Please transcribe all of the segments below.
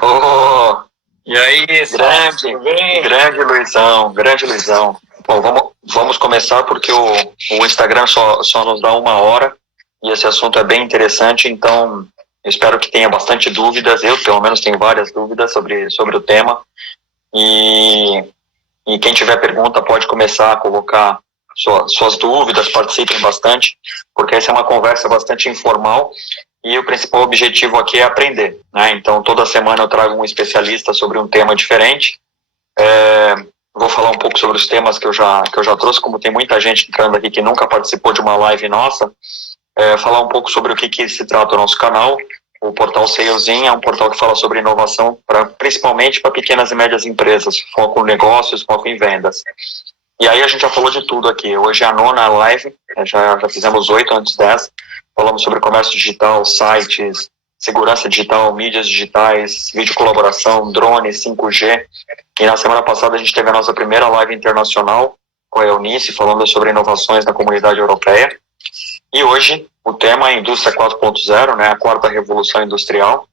Oh, E aí, Sal, tudo bem? grande Luizão, grande Luizão. Bom, vamos começar porque o Instagram só nos dá 1 hora e esse assunto é bem interessante, então eu espero que tenha bastante dúvidas. Eu, pelo menos, tenho várias dúvidas sobre o tema. E, e quem tiver pergunta pode começar a colocar suas dúvidas, participem bastante, porque essa é uma conversa bastante informal. E o principal objetivo aqui é aprender, né? Então, toda semana eu trago um especialista sobre um tema diferente. Vou falar um pouco sobre os temas que eu já trouxe, como tem muita gente entrando aqui que nunca participou de uma live nossa. Falar um pouco sobre o que se trata o nosso canal. O portal Salesin é um portal que fala sobre inovação, principalmente para pequenas e médias empresas, foco em negócios, foco em vendas. E aí a gente já falou de tudo aqui. Hoje é a 9ª live, já fizemos 8 antes dessa. Falamos sobre comércio digital, sites, segurança digital, mídias digitais, vídeo colaboração, drone, 5G. E na semana passada a gente teve a nossa primeira live internacional com a Eunice, falando sobre inovações na comunidade europeia. E hoje o tema é Indústria 4.0, né, a quarta revolução industrial.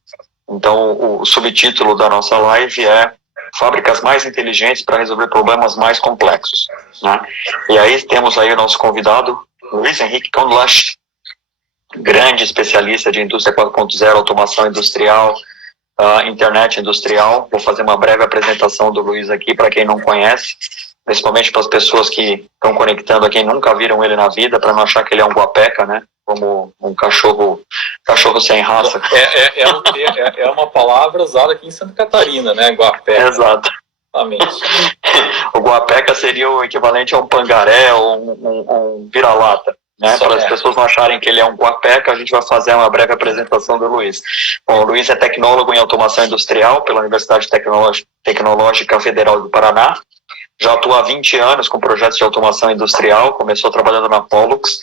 Então o subtítulo da nossa live é Fábricas mais inteligentes para resolver problemas mais complexos, né? E aí temos aí o nosso convidado, Luiz Henrique Condlach, grande especialista de indústria 4.0, automação industrial, internet industrial. Vou fazer uma breve apresentação do Luiz aqui para quem não conhece, principalmente para as pessoas que estão conectando aqui e nunca viram ele na vida, para não achar que ele é um guapeca, né? Como um cachorro sem raça. É uma palavra usada aqui em Santa Catarina, né? Guapeca. Exato. O guapeca seria o equivalente a um pangaré ou um vira-lata. Né? Para as pessoas não acharem que ele é um guapeca, a gente vai fazer uma breve apresentação do Luiz. Bom, o Luiz é tecnólogo em automação industrial pela Universidade Tecnológica Federal do Paraná. Já atua há 20 anos com projetos de automação industrial, começou trabalhando na Pollux,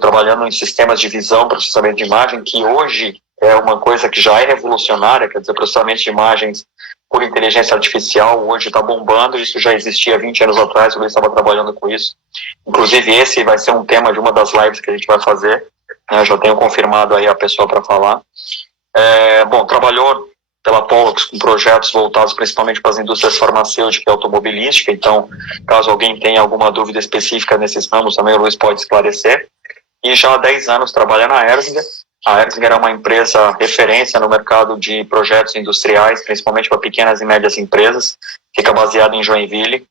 trabalhando em sistemas de visão, processamento de imagem, que hoje é uma coisa que já é revolucionária, quer dizer, processamento de imagens por inteligência artificial, hoje está bombando, isso já existia 20 anos atrás, eu estava trabalhando com isso. Inclusive, esse vai ser um tema de uma das lives que a gente vai fazer, já tenho confirmado aí a pessoa para falar. Trabalhou pela Pollux com projetos voltados principalmente para as indústrias farmacêutica e automobilística, então, caso alguém tenha alguma dúvida específica nesses ramos, também o Luiz pode esclarecer. E já há 10 anos trabalha na Erzinger. A Erzinger é uma empresa referência no mercado de projetos industriais, principalmente para pequenas e médias empresas. Fica baseada em Joinville,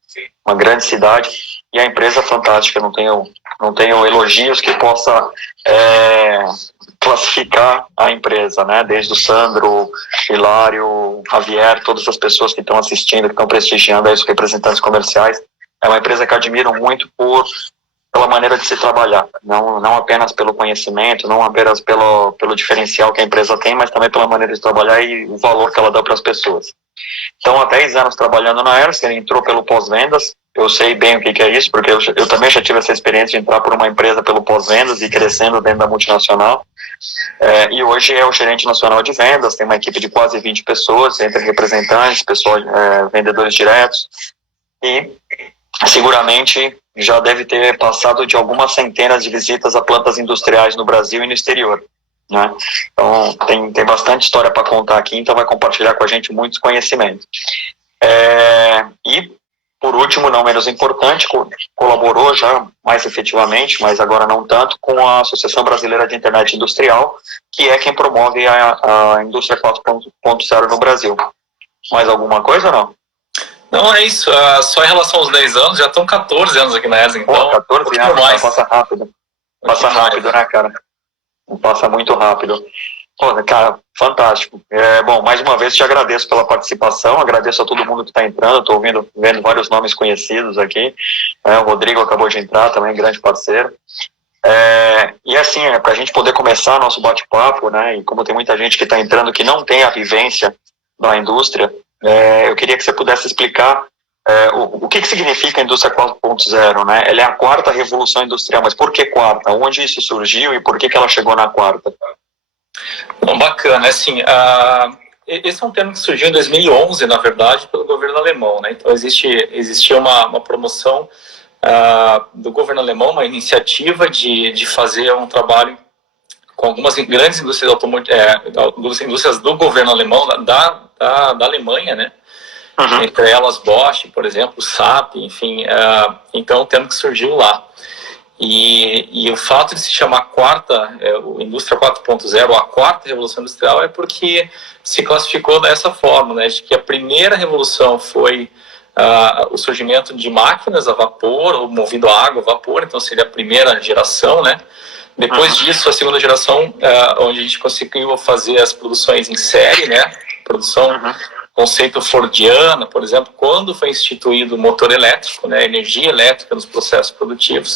uma grande cidade, e a empresa é fantástica, não tenho elogios que possa classificar a empresa, né? Desde o Sandro, Hilário, Javier, todas as pessoas que estão assistindo, que estão prestigiando aí os representantes comerciais. É uma empresa que admiro muito pela maneira de se trabalhar, não apenas pelo conhecimento, não apenas pelo diferencial que a empresa tem, mas também pela maneira de trabalhar e o valor que ela dá para as pessoas. Então, há 10 anos trabalhando na Ersker, entrou pelo pós-vendas. Eu sei bem o que é isso, porque eu também já tive essa experiência de entrar por uma empresa pelo pós-vendas e crescendo dentro da multinacional. E hoje é o gerente nacional de vendas, tem uma equipe de quase 20 pessoas, entre representantes, vendedores diretos, e seguramente já deve ter passado de algumas centenas de visitas a plantas industriais no Brasil e no exterior, né? Então tem bastante história para contar aqui, então vai compartilhar com a gente muitos conhecimentos. E por último, não menos importante, colaborou já mais efetivamente, mas agora não tanto, com a Associação Brasileira de Internet Industrial, que é quem promove a indústria 4.0 no Brasil. Mais alguma coisa ou não? Não, é isso. Só em relação aos 10 anos, já estão 14 anos aqui na Erzinger. Então, 14 anos, mais. Passa rápido. Passa rápido, né, cara? Passa muito rápido. Cara, fantástico. Bom, mais uma vez te agradeço pela participação, agradeço a todo mundo que está entrando, estou vendo vários nomes conhecidos aqui. O Rodrigo acabou de entrar, também grande parceiro. E assim, para a gente poder começar nosso bate-papo, né, e como tem muita gente que está entrando que não tem a vivência da indústria, eu queria que você pudesse explicar o que significa a indústria 4.0, né? Ela é a quarta revolução industrial, mas por que quarta? Onde isso surgiu e por que ela chegou na quarta? Bom, bacana, assim, esse é um termo que surgiu em 2011, na verdade, pelo governo alemão, né? Então existia uma promoção do governo alemão, uma iniciativa de fazer um trabalho com algumas grandes indústrias algumas indústrias do governo alemão, da Alemanha, né? Entre elas Bosch, por exemplo, SAP, enfim, então o termo que surgiu lá. E o fato de se chamar indústria 4.0, a quarta revolução industrial, é porque se classificou dessa forma, né, de que a primeira revolução foi o surgimento de máquinas a vapor, ou movido a água a vapor, então seria a primeira geração, né. Depois disso, a segunda geração, onde a gente conseguiu fazer as produções em série, né, produção, conceito fordiano, por exemplo, quando foi instituído o motor elétrico, né, energia elétrica nos processos produtivos.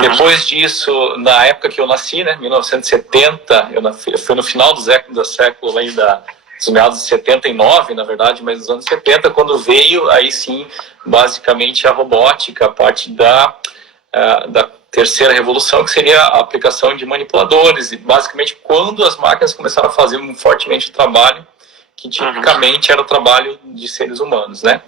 Depois disso, na época que eu nasci, né, 1970, eu fui no final do século aí dos meados de 79, na verdade, mas nos anos 70, quando veio, aí sim, basicamente a robótica, a parte da terceira revolução, que seria a aplicação de manipuladores, e basicamente quando as máquinas começaram a fazer fortemente o trabalho que tipicamente era o trabalho de seres humanos, né?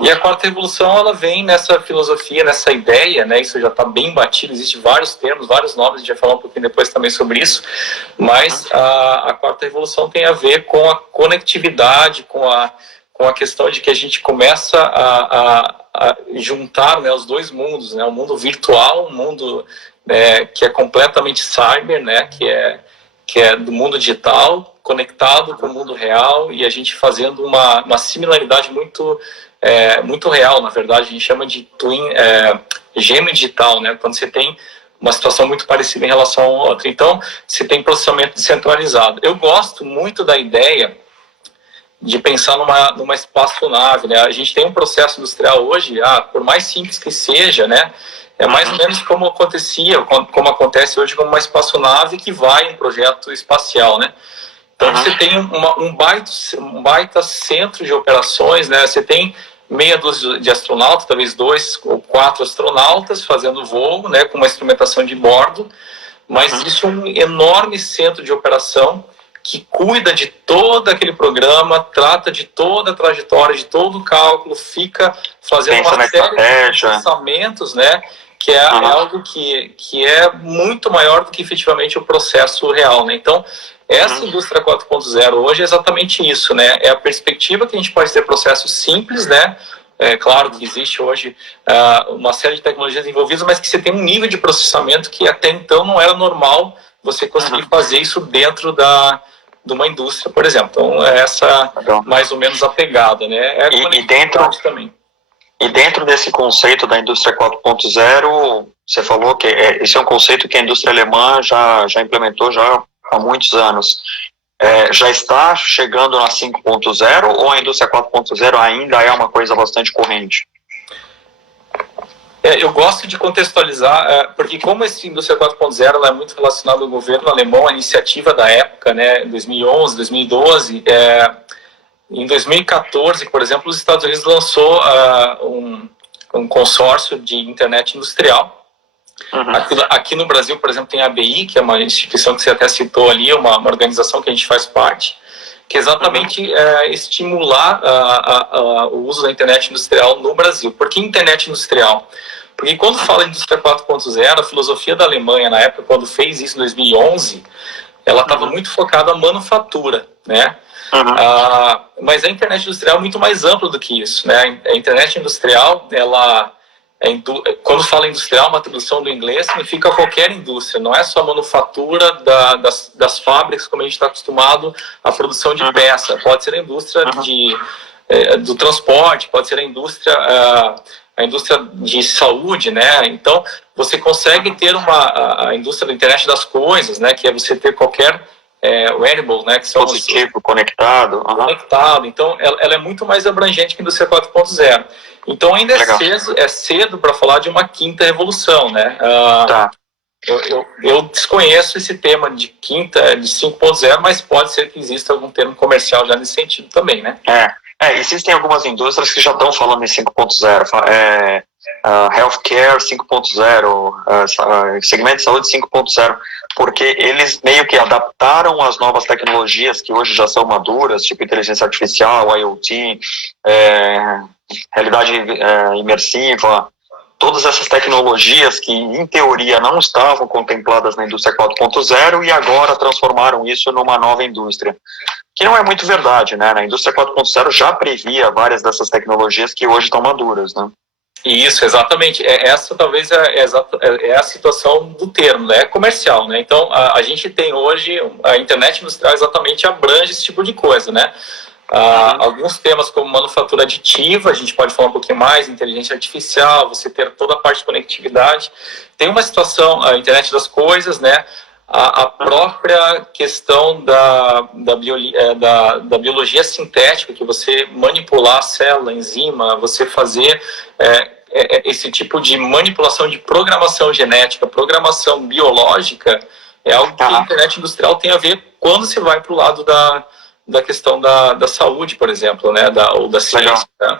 E a quarta revolução, ela vem nessa filosofia, nessa ideia, né? Isso já está bem batido, existem vários termos, vários nomes, a gente vai falar um pouquinho depois também sobre isso, mas a quarta revolução tem a ver com a conectividade, com a questão de que a gente começa a juntar, né, os dois mundos, né? O mundo virtual, um mundo que é completamente cyber, né? Que é do mundo digital, conectado com o mundo real, e a gente fazendo uma similaridade muito real, na verdade, a gente chama de gêmeo digital, né? Quando você tem uma situação muito parecida em relação a outra. Então, você tem processamento descentralizado. Eu gosto muito da ideia de pensar numa espaçonave, né? A gente tem um processo industrial hoje, por mais simples que seja, né? É mais ou menos como como acontece hoje com uma espaçonave que vai em projeto espacial, né? Então você tem um baita centro de operações, né? Você tem meia dúzia de astronautas, talvez 2 ou 4 astronautas fazendo voo, né? Com uma instrumentação de bordo, mas existe um enorme centro de operação que cuida de todo aquele programa, trata de toda a trajetória, de todo o cálculo, fica fazendo uma série de pensamentos, né? Que é algo que é muito maior do que efetivamente o processo real, né? Então, essa indústria 4.0 hoje é exatamente isso, né? É a perspectiva que a gente pode ter processos simples, né? É claro que existe hoje uma série de tecnologias envolvidas, mas que você tem um nível de processamento que até então não era normal você conseguir fazer isso dentro de uma indústria, por exemplo. Então, é essa mais ou menos a pegada, né? E dentro desse conceito da indústria 4.0, você falou que esse é um conceito que a indústria alemã já implementou já há muitos anos. Já está chegando na 5.0 ou a indústria 4.0 ainda é uma coisa bastante corrente? Eu gosto de contextualizar, porque como essa indústria 4.0 ela é muito relacionada ao governo alemão, a iniciativa da época, né, 2011, 2012, em 2014, por exemplo, os Estados Unidos lançou um consórcio de internet industrial. Aqui no Brasil, por exemplo, tem a ABI, que é uma instituição que você até citou ali, uma organização que a gente faz parte, que é exatamente estimular o uso da internet industrial no Brasil. Por que internet industrial? Porque quando fala em indústria 4.0, a filosofia da Alemanha, na época, quando fez isso em 2011, ela estava muito focada na manufatura, né? Mas a internet industrial é muito mais ampla do que isso, né? A internet industrial, quando fala industrial, uma tradução do inglês significa qualquer indústria, não é só a manufatura das fábricas, como a gente está acostumado à produção de peça. Pode ser a indústria do transporte, pode ser a indústria de saúde, né? Então, você consegue ter a indústria da internet das coisas, né? Que é você ter qualquer wearable, né? Que são conectado. Conectado. Então, ela é muito mais abrangente que a indústria 4.0. Então, ainda é cedo para falar de uma quinta revolução, né? Eu desconheço esse tema de 5.0, mas pode ser que exista algum termo comercial já nesse sentido também, né? Existem algumas indústrias que já estão falando em 5.0, healthcare 5.0, segmento de saúde 5.0, porque eles meio que adaptaram as novas tecnologias que hoje já são maduras, tipo inteligência artificial, IoT, realidade imersiva, todas essas tecnologias que, em teoria, não estavam contempladas na indústria 4.0 e agora transformaram isso numa nova indústria. Que não é muito verdade, né? A indústria 4.0 já previa várias dessas tecnologias que hoje estão maduras, né? Isso, exatamente. Essa talvez é a situação do termo, né? É comercial, né? Então, a gente tem hoje, a internet industrial exatamente abrange esse tipo de coisa, né? Alguns temas como manufatura aditiva, a gente pode falar um pouquinho mais, inteligência artificial, você ter toda a parte de conectividade. Tem uma situação, a internet das coisas, né? A própria questão da biologia sintética, que você manipular a célula, a enzima, você fazer esse tipo de manipulação de programação genética, programação biológica, é algo que a internet industrial tem a ver quando se vai para o lado da questão da saúde, por exemplo, né, ou da ciência. Né?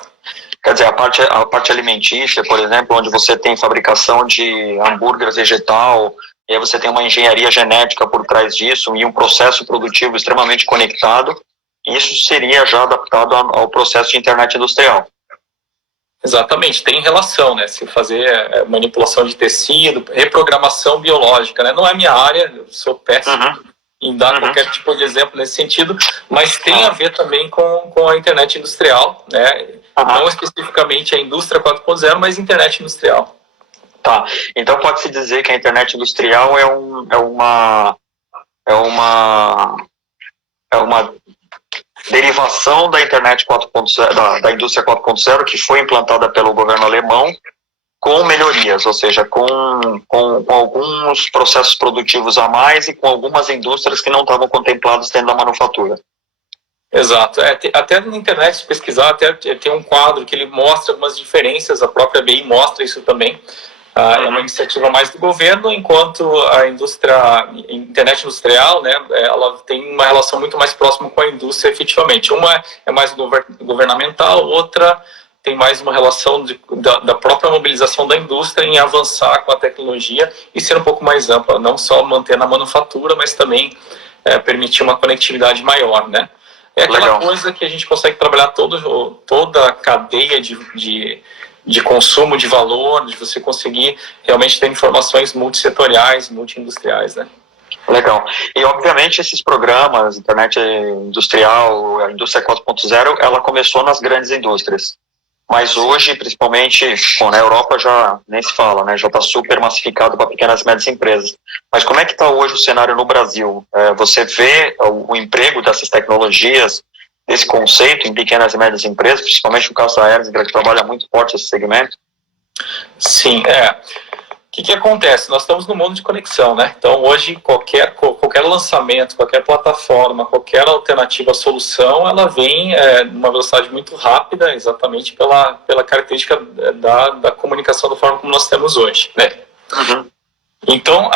Quer dizer, a parte alimentícia, por exemplo, onde você tem fabricação de hambúrguer vegetal, e aí você tem uma engenharia genética por trás disso e um processo produtivo extremamente conectado, isso seria já adaptado ao processo de internet industrial. Exatamente, tem relação, né? Se fazer manipulação de tecido, reprogramação biológica, né? Não é minha área, eu sou péssimo em dar qualquer tipo de exemplo nesse sentido, mas tem a ver também com a internet industrial, né? Não especificamente a indústria 4.0, mas internet industrial. Tá, então pode-se dizer que a internet industrial é uma derivação da internet 4.0, da indústria 4.0, que foi implantada pelo governo alemão, com melhorias, ou seja, com alguns processos produtivos a mais e com algumas indústrias que não estavam contempladas dentro da manufatura. Exato. Até na internet, se pesquisar, até tem um quadro que ele mostra algumas diferenças, a própria BI mostra isso também. É uma iniciativa mais do governo, enquanto a internet industrial, né, ela tem uma relação muito mais próxima com a indústria efetivamente. Uma é mais governamental, outra tem mais uma relação da própria mobilização da indústria em avançar com a tecnologia e ser um pouco mais ampla, não só manter na manufatura, mas também permitir uma conectividade maior, né? É aquela coisa que a gente consegue trabalhar toda a cadeia de consumo de valor, de você conseguir realmente ter informações multissetoriais, multiindustriais, né? Legal. E, obviamente, esses programas, internet industrial, a indústria 4.0, ela começou nas grandes indústrias. Mas hoje, principalmente, na Europa já nem se fala, né? Já está super massificado para pequenas e médias empresas. Mas como é que está hoje o cenário no Brasil? Você vê o emprego dessas tecnologias, desse conceito em pequenas e médias empresas, principalmente no caso da Erzinger, que trabalha muito forte esse segmento? Sim, O que acontece? Nós estamos no mundo de conexão, né? Então, hoje, qualquer lançamento, qualquer plataforma, qualquer alternativa à solução, ela vem numa velocidade muito rápida, exatamente pela característica da comunicação da forma como nós temos hoje, né? Então,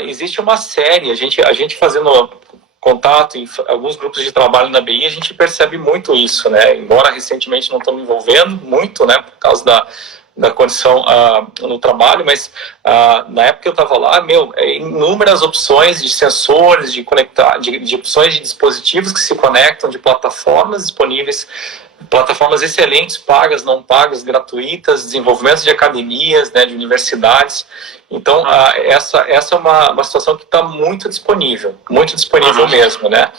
existe uma série, a gente fazendo contato em alguns grupos de trabalho na BI, a gente percebe muito isso, né? Embora recentemente não estamos me envolvendo muito, né? Por causa da condição no trabalho, mas na época que eu estava lá, inúmeras opções de sensores, de opções de dispositivos que se conectam, de plataformas disponíveis, plataformas excelentes, pagas, não pagas, gratuitas, desenvolvimento de academias, né, de universidades. Então, essa é uma situação que está muito disponível mesmo, né?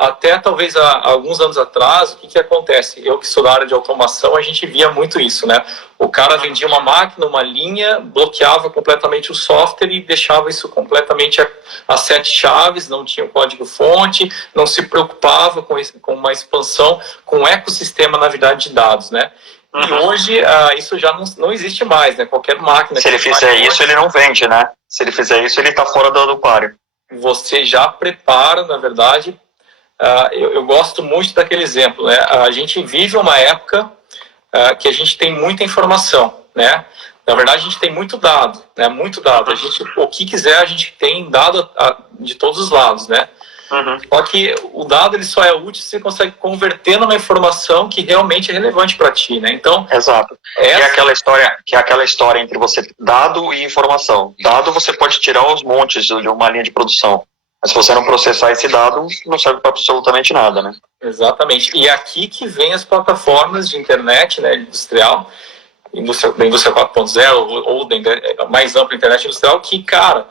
Até talvez há alguns anos atrás, o que acontece? Eu que sou da área de automação, a gente via muito isso, né? O cara vendia uma máquina, uma linha, bloqueava completamente o software e deixava isso completamente a 7 chaves, não tinha o código-fonte, não se preocupava com uma expansão, com um ecossistema, na verdade, de dados, né? E hoje isso já não existe mais, né? Qualquer máquina... Se ele fizer isso, ele não vende, né? Se ele fizer isso, ele está fora do páreo. Você já prepara, na verdade... eu gosto muito daquele exemplo, né? A gente vive uma época que a gente tem muita informação, né? Na verdade, a gente tem muito dado, né? Muito dado. O que quiser, a gente tem dado de todos os lados, né? Só que o dado ele só é útil se você consegue converter numa informação que realmente é relevante para ti, né? Então, exato. Que é aquela história entre você dado e informação. Dado você pode tirar os montes de uma linha de produção, mas se você não processar esse dado, não serve para absolutamente nada, né? Exatamente. E aqui que vem as plataformas de internet, né, industrial, da indústria 4.0 ou da mais ampla internet industrial, que, cara,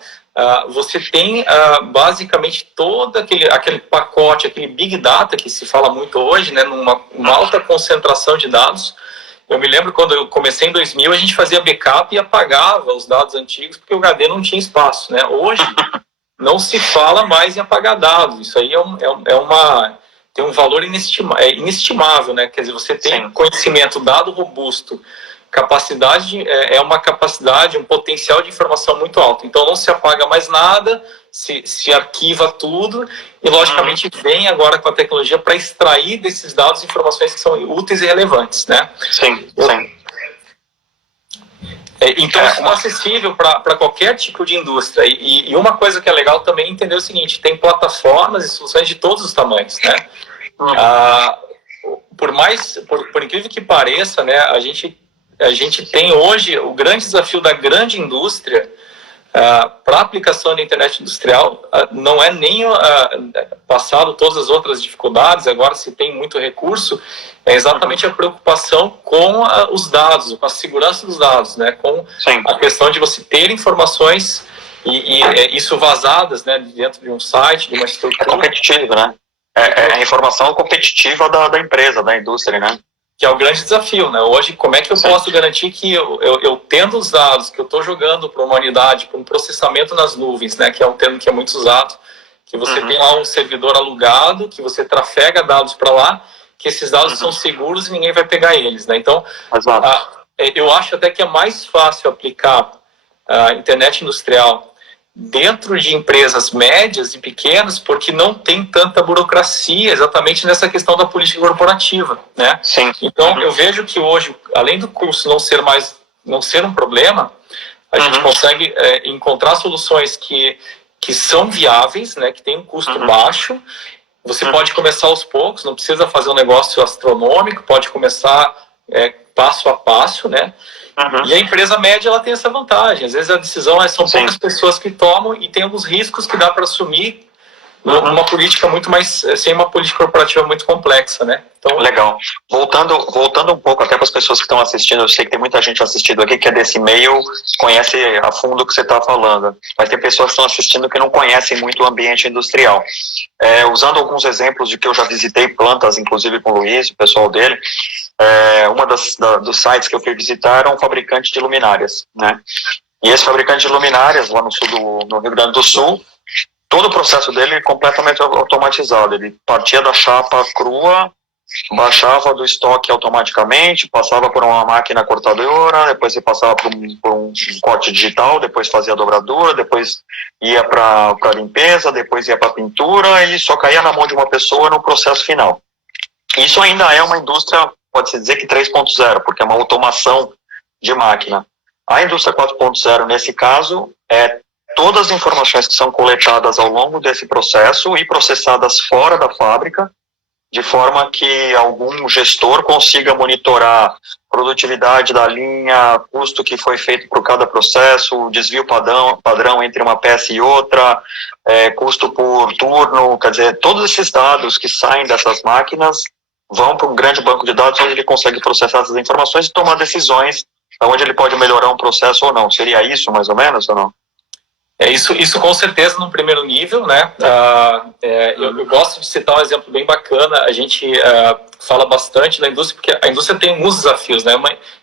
você tem basicamente todo aquele pacote, aquele Big Data que se fala muito hoje, né, uma alta concentração de dados. Eu me lembro quando eu comecei em 2000, a gente fazia backup e apagava os dados antigos porque o HD não tinha espaço, né? Hoje não se fala mais em apagar dados. Isso aí tem um valor inestimável, né? Quer dizer, você tem conhecimento, dado robusto, capacidade, uma capacidade, um potencial de informação muito alto. Então não se apaga mais nada, se arquiva tudo e logicamente vem agora com a tecnologia para extrair desses dados informações que são úteis e relevantes, né? Sim. Então isso é acessível para qualquer tipo de indústria. E uma coisa que é legal também é entender o seguinte: tem plataformas e soluções de todos os tamanhos, né? Por incrível que pareça, né, a gente tem hoje o grande desafio da grande indústria para a aplicação da internet industrial. Não é nem passado todas as outras dificuldades, agora se tem muito recurso, é exatamente a preocupação com os dados, com a segurança dos dados, né, com a questão de você ter informações e isso vazadas, né, dentro de um site, de uma estrutura. É competitivo, né? É a informação competitiva da empresa, da indústria, né? Que é o grande desafio, né? Hoje, como é que eu posso garantir que eu tendo os dados que eu estou jogando para uma unidade, para um processamento nas nuvens, né? Que é um termo que é muito usado, que você tem lá um servidor alugado, que você trafega dados para lá, que esses dados são seguros e ninguém vai pegar eles, né? Então, eu acho até que é mais fácil aplicar a internet industrial dentro de empresas médias e pequenas, porque não tem tanta burocracia exatamente nessa questão da política corporativa, né? Então, eu vejo que hoje, além do custo não ser um problema, a gente consegue encontrar soluções que são viáveis, né? Que tem um custo baixo. Você pode começar aos poucos, não precisa fazer um negócio astronômico, pode começar passo a passo, né? E a empresa média, ela tem essa vantagem. Às vezes a decisão são poucas pessoas que tomam e tem alguns riscos que dá para assumir numa política muito mais, sem uma política corporativa muito complexa, né? Então, legal. Voltando um pouco até para as pessoas que estão assistindo, eu sei que tem muita gente assistindo aqui que é desse meio, conhece a fundo o que você está falando, mas tem pessoas que estão assistindo que não conhecem muito o ambiente industrial. Usando alguns exemplos de que eu já visitei plantas, inclusive com o Luiz, o pessoal dele, uma dos sites que eu fui visitar era um fabricante de luminárias, né? E esse fabricante de luminárias, lá no Rio Grande do Sul, todo o processo dele é completamente automatizado. Ele partia da chapa crua, baixava do estoque automaticamente, passava por uma máquina cortadora, depois ele passava por um corte digital, depois fazia a dobradura, depois ia para limpeza, depois ia para pintura e só caía na mão de uma pessoa no processo final. Isso ainda é uma indústria, pode-se dizer que 3.0, porque é uma automação de máquina. A indústria 4.0, nesse caso, todas as informações que são coletadas ao longo desse processo e processadas fora da fábrica, de forma que algum gestor consiga monitorar produtividade da linha, custo que foi feito por cada processo, desvio padrão entre uma peça e outra, custo por turno, quer dizer, todos esses dados que saem dessas máquinas vão para um grande banco de dados onde ele consegue processar essas informações e tomar decisões onde ele pode melhorar um processo ou não. Seria isso, mais ou menos, ou não? Isso com certeza no primeiro nível, né? Eu gosto de citar um exemplo bem bacana. A gente fala bastante da indústria, porque a indústria tem alguns desafios, né?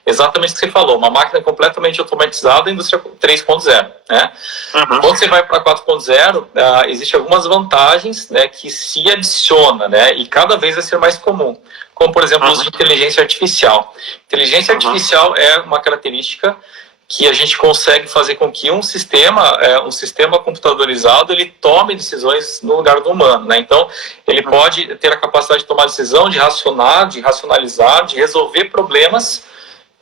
Exatamente o que você falou, uma máquina completamente automatizada, a indústria 3.0, né? Quando você vai para 4.0, existem algumas vantagens, né, que se adiciona, né? E cada vez vai ser mais comum, como, por exemplo, o uso de inteligência artificial. Inteligência artificial é uma característica que a gente consegue fazer com que um sistema computadorizado, ele tome decisões no lugar do humano, né? Então, ele pode ter a capacidade de tomar decisão, de racionalizar, de resolver problemas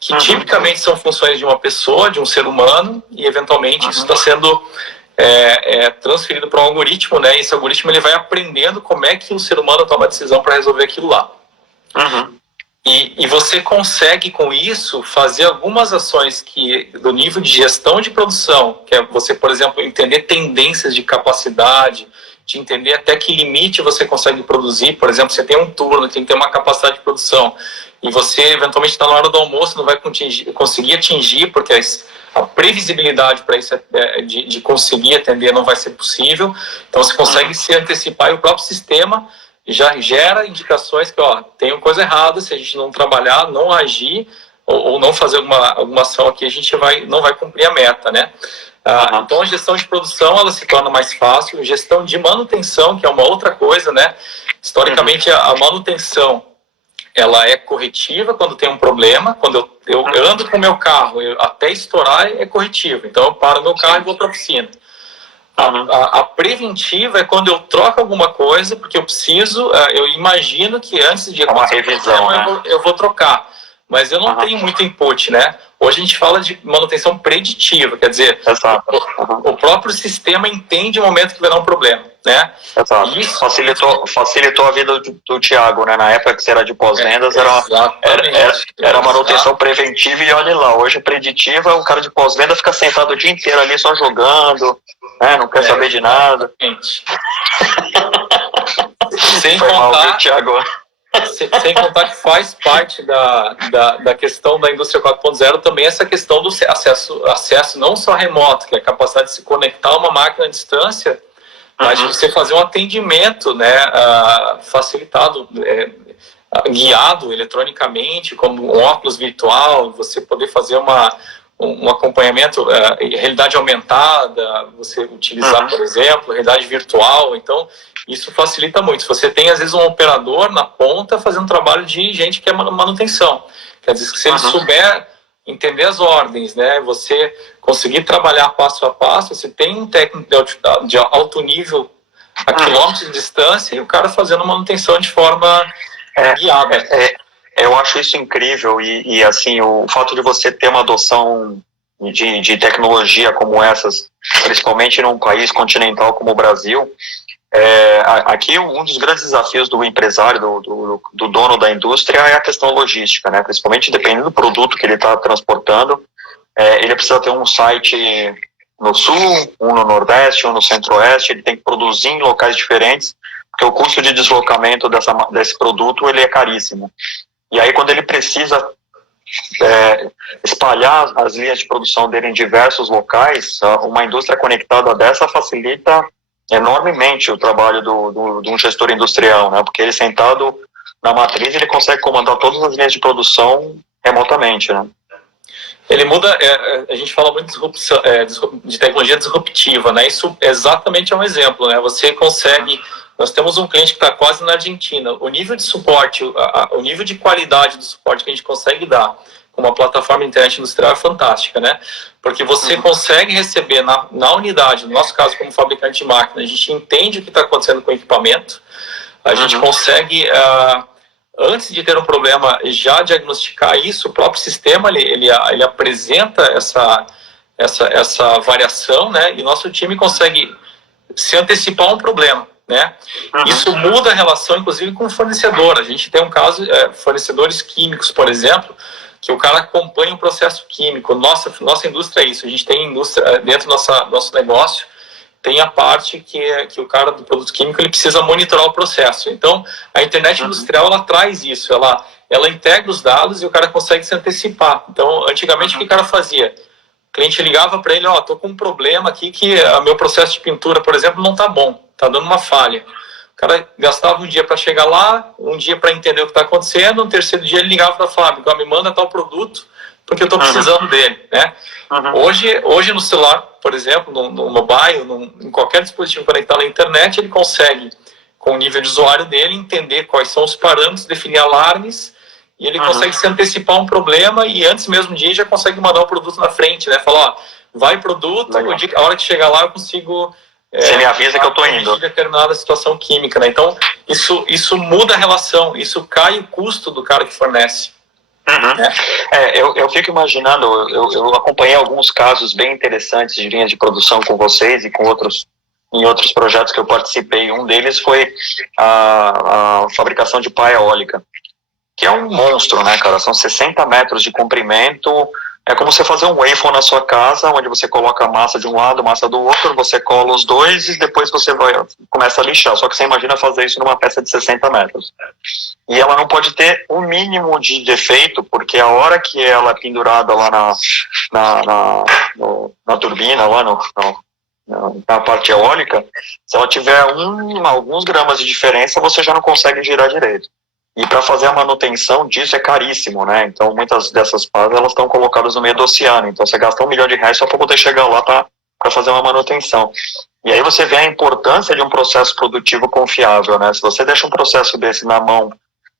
que tipicamente são funções de uma pessoa, de um ser humano, e eventualmente isso está sendo transferido para um algoritmo, né? E esse algoritmo ele vai aprendendo como é que o ser humano toma a decisão para resolver aquilo lá. E você consegue, com isso, fazer algumas ações do nível de gestão de produção, que é você, por exemplo, entender tendências de capacidade, de entender até que limite você consegue produzir. Por exemplo, você tem um turno, tem que ter uma capacidade de produção, e você eventualmente está na hora do almoço, não vai conseguir atingir, porque a previsibilidade para isso de conseguir atender não vai ser possível. Então você consegue se antecipar, e o próprio sistema já gera indicações que, ó, tem coisa errada, se a gente não trabalhar, não agir, ou não fazer alguma ação aqui, a gente não vai cumprir a meta, né? Então a gestão de produção, ela se torna mais fácil. Gestão de manutenção, que é uma outra coisa, né? Historicamente, a manutenção, ela é corretiva quando tem um problema. Quando eu ando com o meu carro, até estourar é corretivo. Então eu paro meu carro e vou para a oficina. A preventiva é quando eu troco alguma coisa, porque eu preciso, eu imagino que antes de acontecer uma revisão, né? eu vou trocar. Mas eu não tenho muito input, né? Hoje a gente fala de manutenção preditiva, quer dizer, o próprio sistema entende o momento que vai dar um problema, né? Exato. Isso facilitou a vida do Thiago, né? Na época que você era de pós-vendas, era manutenção preventiva, e olha lá, hoje preditiva, o cara de pós-venda fica sentado o dia inteiro ali só jogando, né? Não quer saber de nada. Sem contar, Thiago. Sem contar que faz parte da questão da indústria 4.0 também essa questão do acesso não só remoto, que é a capacidade de se conectar a uma máquina à distância, mas de você fazer um atendimento, né, facilitado, guiado eletronicamente, como um óculos virtual, você poder fazer um acompanhamento, realidade aumentada, você utilizar, por exemplo, realidade virtual. Então, isso facilita muito. Você tem, às vezes, um operador na ponta fazendo trabalho de gente que é manutenção. Quer dizer, que se ele souber entender as ordens, né, você conseguir trabalhar passo a passo, você tem um técnico de alto nível a quilômetros de distância, e o cara fazendo manutenção de forma guiada. Eu acho isso incrível, e assim, o fato de você ter uma adoção de tecnologia como essas, principalmente num país continental como o Brasil, aqui um dos grandes desafios do empresário, do dono da indústria, é a questão logística, né? Principalmente dependendo do produto que ele está transportando, ele precisa ter um site no sul, um no nordeste, um no centro-oeste, ele tem que produzir em locais diferentes, porque o custo de deslocamento desse produto, ele é caríssimo. E aí, quando ele precisa espalhar as linhas de produção dele em diversos locais, uma indústria conectada dessa facilita enormemente o trabalho de um gestor industrial, né? Porque ele, sentado na matriz, ele consegue comandar todas as linhas de produção remotamente, né? Ele muda, a gente fala muito de tecnologia disruptiva, né? Isso exatamente é um exemplo, né? Você consegue... Nós temos um cliente que está quase na Argentina. O nível de suporte, o nível de qualidade do suporte que a gente consegue dar com uma plataforma de internet industrial é fantástica, né? Porque você consegue receber na unidade, no nosso caso como fabricante de máquina, a gente entende o que está acontecendo com o equipamento, a gente consegue, antes de ter um problema, já diagnosticar isso. O próprio sistema, ele apresenta essa variação, né? E nosso time consegue se antecipar a um problema, né? Isso muda a relação, inclusive, com o fornecedor. A gente tem um caso, fornecedores químicos, por exemplo, que o cara acompanha o processo químico. Nossa indústria é isso. A gente tem indústria dentro do nosso negócio, tem a parte que o cara do produto químico, ele precisa monitorar o processo. Então, a internet industrial, ela traz isso, ela integra os dados e o cara consegue se antecipar. Então, antigamente, o que o cara fazia? O cliente ligava para ele, tô com um problema aqui que o meu processo de pintura, por exemplo, não está bom, está dando uma falha. O cara gastava um dia para chegar lá, um dia para entender o que está acontecendo, no terceiro dia ele ligava para a fábrica, me manda tal produto, porque eu estou precisando dele, né? Hoje no celular, por exemplo, no mobile, em qualquer dispositivo conectado à internet, ele consegue, com o nível de usuário dele, entender quais são os parâmetros, definir alarmes, e ele consegue se antecipar um problema, e antes mesmo de ir, já consegue mandar o produto na frente, né? Falar, vai produto, a hora que chegar lá eu consigo... Você me avisa que eu estou indo. Determinada situação química, né? Então, isso muda a relação, isso cai o custo do cara que fornece. Eu fico imaginando, eu acompanhei alguns casos bem interessantes de linhas de produção com vocês e em outros projetos que eu participei. Um deles foi a fabricação de pá eólica, que é um monstro, né, cara? São 60 metros de comprimento, É como você fazer um waffle na sua casa, onde você coloca a massa de um lado, massa do outro, você cola os dois e depois você começa a lixar. Só que você imagina fazer isso numa peça de 60 metros. E ela não pode ter o mínimo de defeito, porque a hora que ela é pendurada lá na turbina, lá na parte eólica, se ela tiver alguns gramas de diferença, você já não consegue girar direito. E para fazer a manutenção disso é caríssimo, né? Então muitas dessas pás elas estão colocadas no meio do oceano. Então você gasta R$1 milhão só para poder chegar lá para fazer uma manutenção. E aí você vê a importância de um processo produtivo confiável, né? Se você deixa um processo desse na mão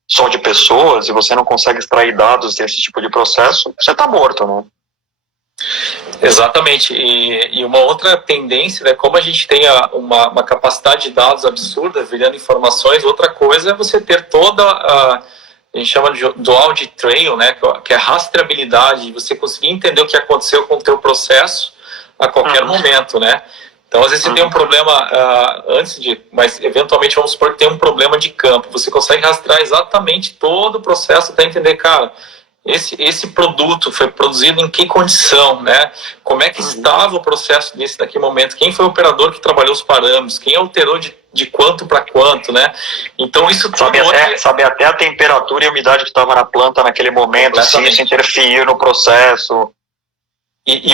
só de pessoas e você não consegue extrair dados desse tipo de processo, você está morto, né? Exatamente, e uma outra tendência, né, como a gente tem uma capacidade de dados absurda, virando informações, outra coisa é você ter toda a gente chama de audit trail, né, que é a rastreabilidade, você conseguir entender o que aconteceu com o teu processo a qualquer momento, né. Então, às vezes você tem um problema mas eventualmente vamos supor que tem um problema de campo, você consegue rastrear exatamente todo o processo até entender, cara, esse produto foi produzido em que condição, né? Como é que estava o processo desse naquele momento? Quem foi o operador que trabalhou os parâmetros? Quem alterou de quanto para quanto, né? Então isso sabe até a temperatura e a umidade que estava na planta naquele momento, se isso interferiu no processo. E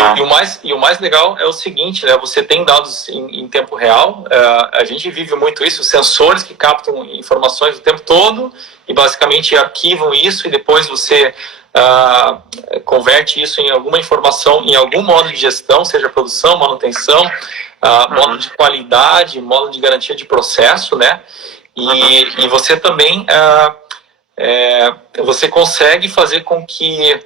o mais legal é o seguinte, né? Você tem dados em tempo real, a gente vive muito isso, sensores que captam informações o tempo todo e basicamente arquivam isso e depois você converte isso em alguma informação, em algum modo de gestão, seja produção, manutenção, modo de qualidade, modo de garantia de processo, né? E você também você consegue fazer com que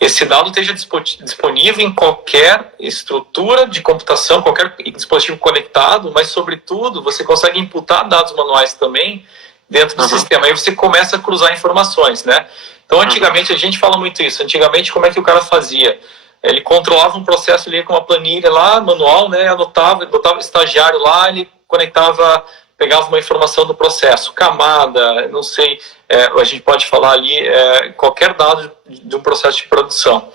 esse dado esteja disponível em qualquer estrutura de computação, qualquer dispositivo conectado, mas, sobretudo, você consegue imputar dados manuais também dentro do sistema. Aí você começa a cruzar informações, né? Então, antigamente, a gente fala muito isso. Antigamente, como é que o cara fazia? Ele controlava um processo ali com uma planilha lá, manual, né? Anotava, botava o estagiário lá, ele conectava, pegava uma informação do processo, camada, não sei, a gente pode falar ali qualquer dado de um processo de produção.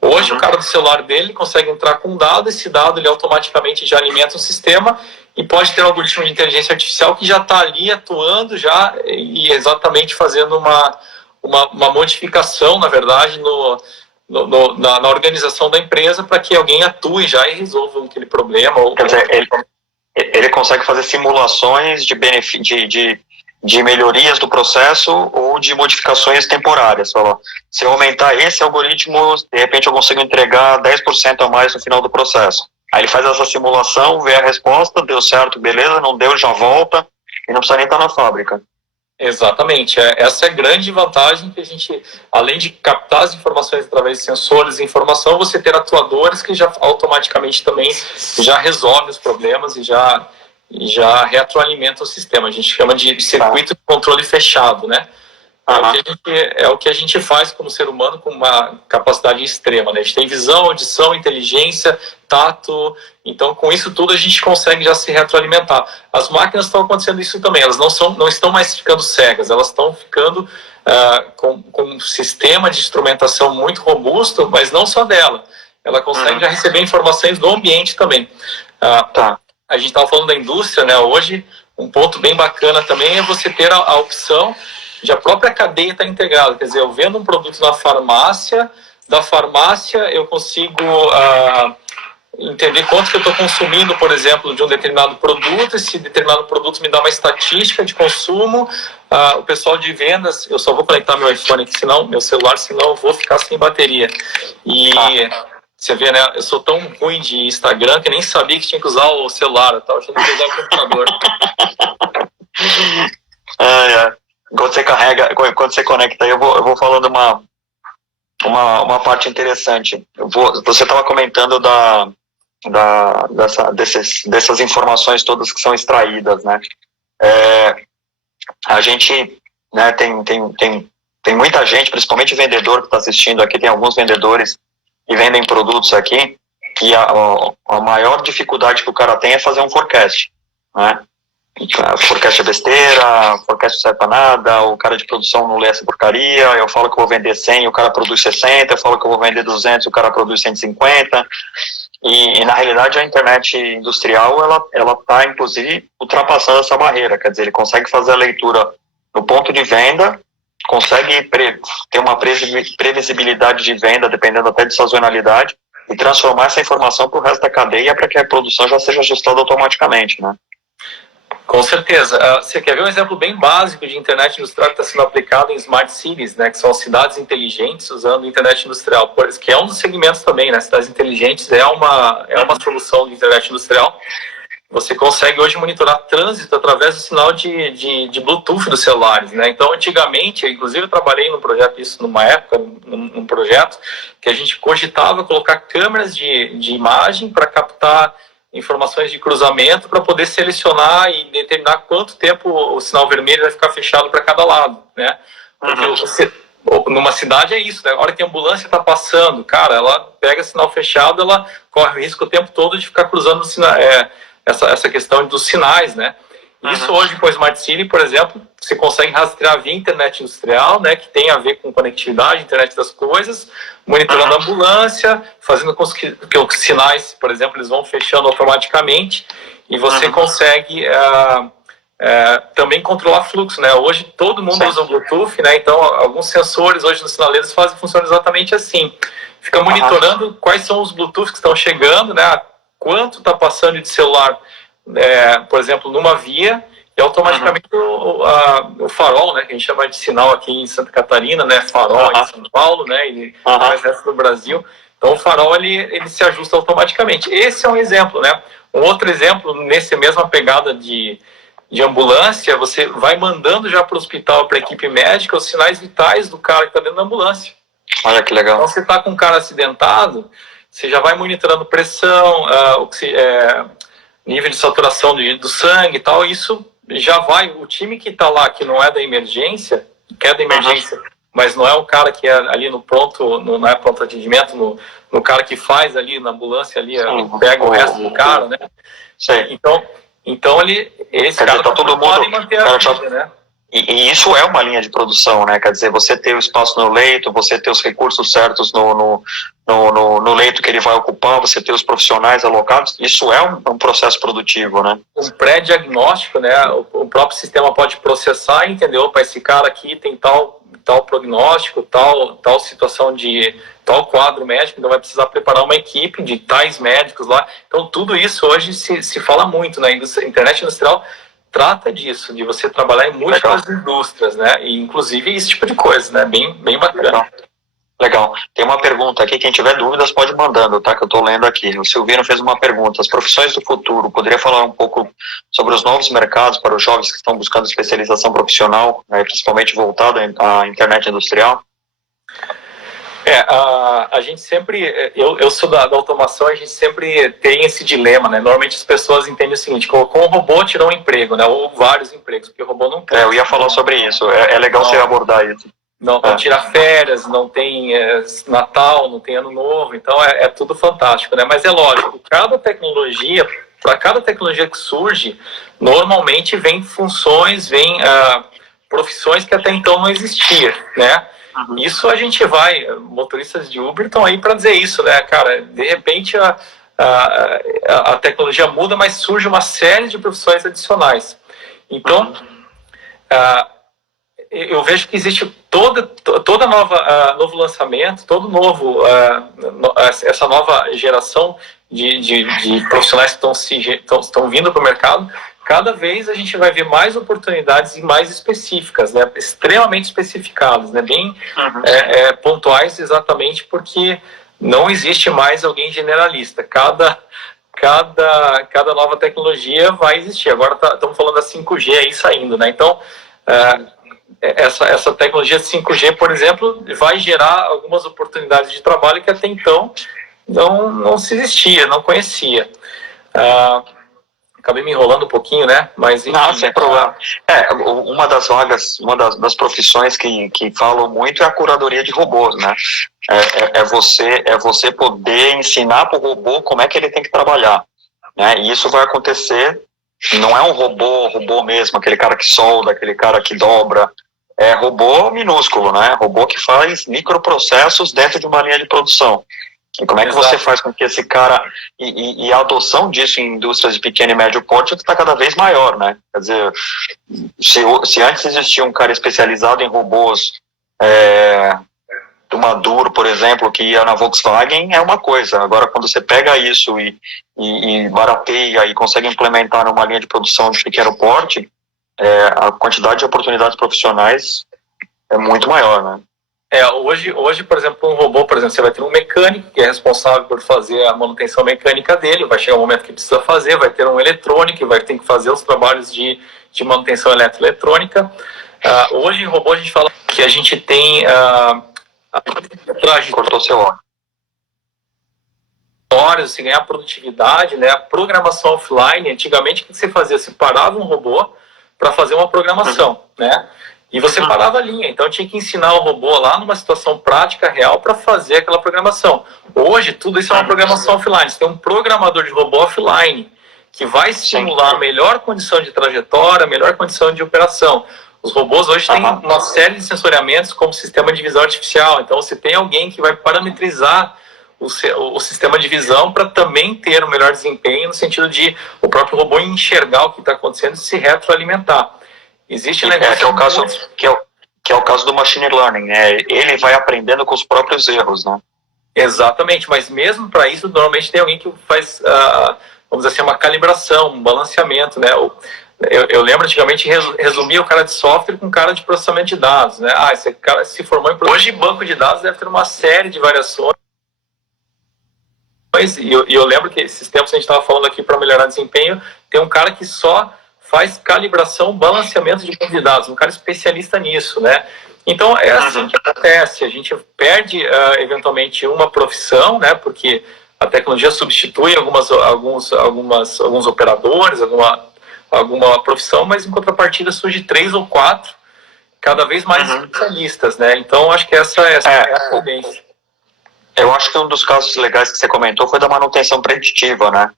Hoje o cara do celular dele consegue entrar com um dado, esse dado ele automaticamente já alimenta o sistema e pode ter um algoritmo de inteligência artificial que já está ali atuando já e exatamente fazendo uma modificação, na verdade, na organização da empresa para que alguém atue já e resolva aquele problema. Quer dizer, ele consegue fazer simulações de melhorias do processo ou de modificações temporárias. Se eu aumentar esse algoritmo, de repente eu consigo entregar 10% a mais no final do processo. Aí ele faz essa simulação, vê a resposta, deu certo, beleza, não deu, já volta, e não precisa nem estar na fábrica. Exatamente, essa é a grande vantagem que a gente, além de captar as informações através de sensores e informação, você ter atuadores que já automaticamente também já resolvem os problemas e já retroalimenta o sistema. A gente chama de circuito de controle fechado, né? É o que a gente faz como ser humano com uma capacidade extrema, né? A gente tem visão, audição, inteligência, tato, então com isso tudo a gente consegue já se retroalimentar. As máquinas estão acontecendo isso também, elas não estão mais ficando cegas, elas estão ficando com um sistema de instrumentação muito robusto, mas não só dela, ela consegue já receber informações do ambiente também. A gente estava falando da indústria, né? Hoje um ponto bem bacana também é você ter a opção de a própria cadeia estar integrada, quer dizer, eu vendo um produto na farmácia, da farmácia eu consigo entender quanto que eu estou consumindo, por exemplo, de um determinado produto, esse determinado produto me dá uma estatística de consumo, o pessoal de vendas, eu só vou conectar meu iPhone aqui, meu celular, senão eu vou ficar sem bateria. E você vê, né, eu sou tão ruim de Instagram que nem sabia que tinha que usar o celular, eu estava achando que ia usar o computador. Quando você carrega, quando você conecta, eu vou falando uma parte interessante. Você estava comentando dessas informações todas que são extraídas, né? A gente, né, tem muita gente, principalmente vendedor que está assistindo aqui, tem alguns vendedores que vendem produtos aqui, que a maior dificuldade que o cara tem é fazer um forecast, né? forecast é besteira, forecast não serve pra nada, o cara de produção não lê essa porcaria, eu falo que eu vou vender 100, o cara produz 60, eu falo que eu vou vender 200, o cara produz 150, e na realidade a internet industrial, ela tá, inclusive, ultrapassando essa barreira, quer dizer, ele consegue fazer a leitura no ponto de venda, consegue ter uma previsibilidade de venda, dependendo até de sazonalidade, e transformar essa informação para o resto da cadeia para que a produção já seja ajustada automaticamente, né? Com certeza. Você quer ver um exemplo bem básico de internet industrial que está sendo aplicado em smart cities, né, que são cidades inteligentes usando internet industrial, que é um dos segmentos também, né? Cidades inteligentes é uma solução de internet industrial. Você consegue hoje monitorar trânsito através do sinal de Bluetooth dos celulares, né? Então, antigamente, inclusive eu trabalhei num projeto, isso numa época, num projeto, que a gente cogitava colocar câmeras de imagem para captar informações de cruzamento para poder selecionar e determinar quanto tempo o sinal vermelho vai ficar fechado para cada lado, né? Porque numa cidade é isso, né? A hora que a ambulância está passando, cara, ela pega sinal fechado, ela corre o risco o tempo todo de ficar cruzando o sinal, essa questão dos sinais, né? Isso hoje com o Smart City, por exemplo, você consegue rastrear via internet industrial, né, que tem a ver com conectividade, internet das coisas, monitorando a ambulância, fazendo com que os sinais, por exemplo, eles vão fechando automaticamente e você consegue também controlar fluxo, né? Hoje todo mundo usa o Bluetooth, né? Então alguns sensores hoje nos sinaleiros funcionam exatamente assim. Fica monitorando quais são os Bluetooth que estão chegando, né? Quanto está passando de celular, por exemplo, numa via, e automaticamente o farol, né, que a gente chama de sinal aqui em Santa Catarina, né, farol em São Paulo, né, e mais resto do Brasil. Então o farol ele se ajusta automaticamente. Esse é um exemplo, né? Um outro exemplo, nessa mesma pegada de ambulância, você vai mandando já para o hospital, para a equipe médica, os sinais vitais do cara que está dentro da ambulância. Olha que legal. Então você está com um cara acidentado, você já vai monitorando pressão, nível de saturação do sangue e tal, isso já vai, o time que está lá, que não é da emergência, mas não é o cara que é ali no pronto, não é pronto atendimento, no cara que faz ali na ambulância, ali, pega o resto do cara, né? Sim. Então esse cara tá todo mundo manter a vida, né? E isso é uma linha de produção, né? Quer dizer, você ter o espaço no leito, você ter os recursos certos no leito que ele vai ocupar, você ter os profissionais alocados, isso é um processo produtivo, né? Um pré-diagnóstico, né? O próprio sistema pode processar e entender, opa, esse cara aqui tem tal prognóstico, tal situação de tal quadro médico, então vai precisar preparar uma equipe de tais médicos lá. Então tudo isso hoje se fala muito, né? A internet industrial trata disso, de você trabalhar em múltiplas indústrias, né? E inclusive esse tipo de coisa, né? Bem bacana. Legal. Tem uma pergunta aqui, quem tiver dúvidas pode ir mandando, tá? Que eu estou lendo aqui. O Silvino fez uma pergunta. As profissões do futuro, poderia falar um pouco sobre os novos mercados para os jovens que estão buscando especialização profissional, né, principalmente voltada à internet industrial? A gente sempre, eu sou da automação, a gente sempre tem esse dilema, né? Normalmente as pessoas entendem o seguinte, com o robô tirou um emprego, né? Ou vários empregos, porque o robô não quer. Eu ia falar sobre isso, é legal você abordar isso. Não tira férias, não tem Natal, não tem Ano Novo, então é tudo fantástico, né? Mas é lógico, para cada tecnologia que surge, normalmente vem funções, vem profissões que até então não existiam, né? Isso a gente motoristas de Uber estão aí para dizer isso, né, cara? De repente a tecnologia muda, mas surge uma série de profissões adicionais. Então, eu vejo que existe toda novo lançamento, essa nova geração de profissionais que estão vindo para o mercado. Cada vez a gente vai ver mais oportunidades e mais específicas, né? Extremamente especificadas, né? Bem pontuais, exatamente porque não existe mais alguém generalista. Cada nova tecnologia vai existir. Agora estamos falando da 5G aí saindo, né? Então, essa tecnologia 5G, por exemplo, vai gerar algumas oportunidades de trabalho que até então não se existia, não conhecia. Acabei me enrolando um pouquinho, né? Mas enfim, não, sem problema. Uma das vagas, uma das profissões que falam muito é a curadoria de robôs, né? Você poder ensinar para o robô como é que ele tem que trabalhar, né? E isso vai acontecer não é um robô mesmo, aquele cara que solda, aquele cara que dobra. É robô minúsculo, né? Robô que faz microprocessos dentro de uma linha de produção. E como é que Exato. você faz com que esse cara... E a adoção disso em indústrias de pequeno e médio porte está cada vez maior, né? Quer dizer, se antes existia um cara especializado em robôs do Maduro, por exemplo, que ia na Volkswagen, é uma coisa. Agora, quando você pega isso e barateia e consegue implementar numa linha de produção de pequeno porte, a quantidade de oportunidades profissionais é muito maior, né? Hoje, por exemplo, um robô, por exemplo, você vai ter um mecânico que é responsável por fazer a manutenção mecânica dele, vai chegar um momento que precisa fazer, vai ter um eletrônico que vai ter que fazer os trabalhos de manutenção eletroeletrônica. Hoje, em robô, a gente fala que a gente tem Cortou seu óculos. Se ganhar produtividade, né? A programação offline, antigamente o que você fazia? Você parava um robô para fazer uma programação, né? E você parava a linha, então tinha que ensinar o robô lá numa situação prática, real, para fazer aquela programação. Hoje, tudo isso é uma programação offline. Você tem um programador de robô offline que vai simular a melhor condição de trajetória, a melhor condição de operação. Os robôs hoje têm uma série de sensoriamentos como sistema de visão artificial. Então, você tem alguém que vai parametrizar o sistema de visão para também ter um melhor desempenho, no sentido de o próprio robô enxergar o que está acontecendo e se retroalimentar. Existe que é o caso do machine learning, né? Ele vai aprendendo com os próprios erros, né? Exatamente, mas mesmo para isso, normalmente tem alguém que faz, vamos dizer assim, uma calibração, um balanceamento, né? Eu lembro antigamente resumia o cara de software com o cara de processamento de dados, né? Esse cara se formou em... Hoje, banco de dados deve ter uma série de variações. E eu lembro que esses tempos a gente estava falando aqui para melhorar desempenho, tem um cara que só faz calibração, balanceamento de banco de dados, um cara especialista nisso, né? Então é assim que acontece, a gente perde eventualmente uma profissão, né? Porque a tecnologia substitui alguns operadores, alguma profissão, mas em contrapartida surge 3 ou 4 cada vez mais especialistas, né? Então acho que essa é a tendência. Eu acho que um dos casos legais que você comentou foi da manutenção preditiva, né?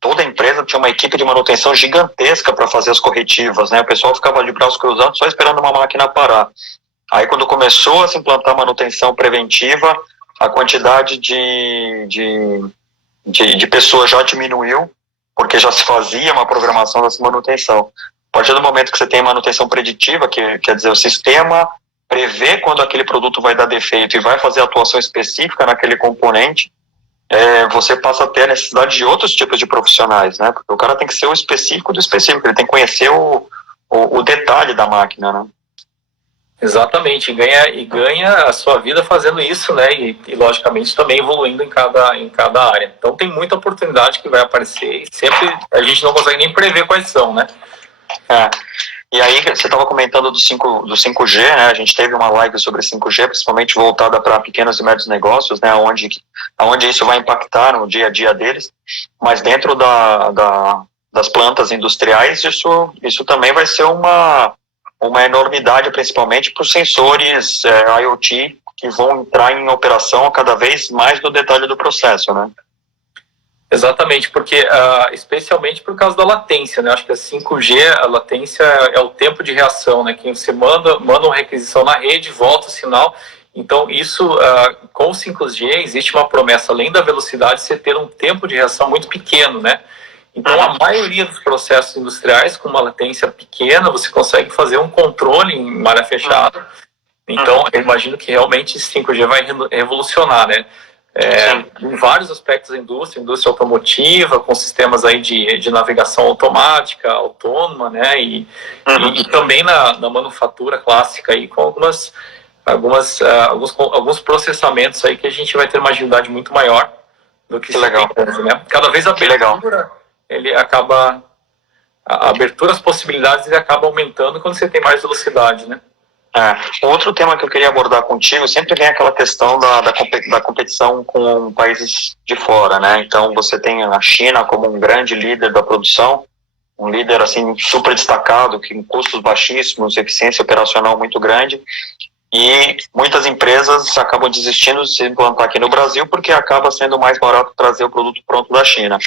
Toda empresa tinha uma equipe de manutenção gigantesca para fazer as corretivas, né? O pessoal ficava de braços cruzados só esperando uma máquina parar. Aí, quando começou a se implantar manutenção preventiva, a quantidade de pessoas já diminuiu, porque já se fazia uma programação dessa manutenção. A partir do momento que você tem manutenção preditiva, que quer dizer, o sistema prevê quando aquele produto vai dar defeito e vai fazer atuação específica naquele componente, você passa a ter a necessidade de outros tipos de profissionais, né? Porque o cara tem que ser o específico do específico, ele tem que conhecer o detalhe da máquina, né? Exatamente, e ganha a sua vida fazendo isso, né? E logicamente também evoluindo em cada área. Então tem muita oportunidade que vai aparecer e sempre a gente não consegue nem prever quais são, né? E aí, você estava comentando do 5G, né? A gente teve uma live sobre 5G, principalmente voltada para pequenos e médios negócios, né? Onde isso vai impactar no dia a dia deles. Mas dentro das plantas industriais, isso também vai ser uma enormidade, principalmente para os sensores IoT que vão entrar em operação cada vez mais no detalhe do processo, né? Exatamente, porque especialmente por causa da latência, né? Acho que a 5G, a latência é o tempo de reação, né? Que você manda uma requisição na rede, volta o sinal. Então, isso, com o 5G, existe uma promessa, além da velocidade, você ter um tempo de reação muito pequeno, né? Então, a maioria dos processos industriais, com uma latência pequena, você consegue fazer um controle em área fechada. Então, eu imagino que realmente 5G vai revolucionar, né? Em vários aspectos da indústria automotiva, com sistemas aí de navegação automática, autônoma, né? E também na manufatura clássica aí, com alguns processamentos aí que a gente vai ter uma agilidade muito maior do que legal. Tem hoje, né? Cada vez a abertura, a abertura, as possibilidades, ele acaba aumentando quando você tem mais velocidade, né? Outro tema que eu queria abordar contigo, sempre vem aquela questão da competição com países de fora, né? Então você tem a China como um grande líder da produção, um líder assim super destacado, que com custos baixíssimos, eficiência operacional muito grande, e muitas empresas acabam desistindo de se implantar aqui no Brasil porque acaba sendo mais barato trazer o produto pronto da China.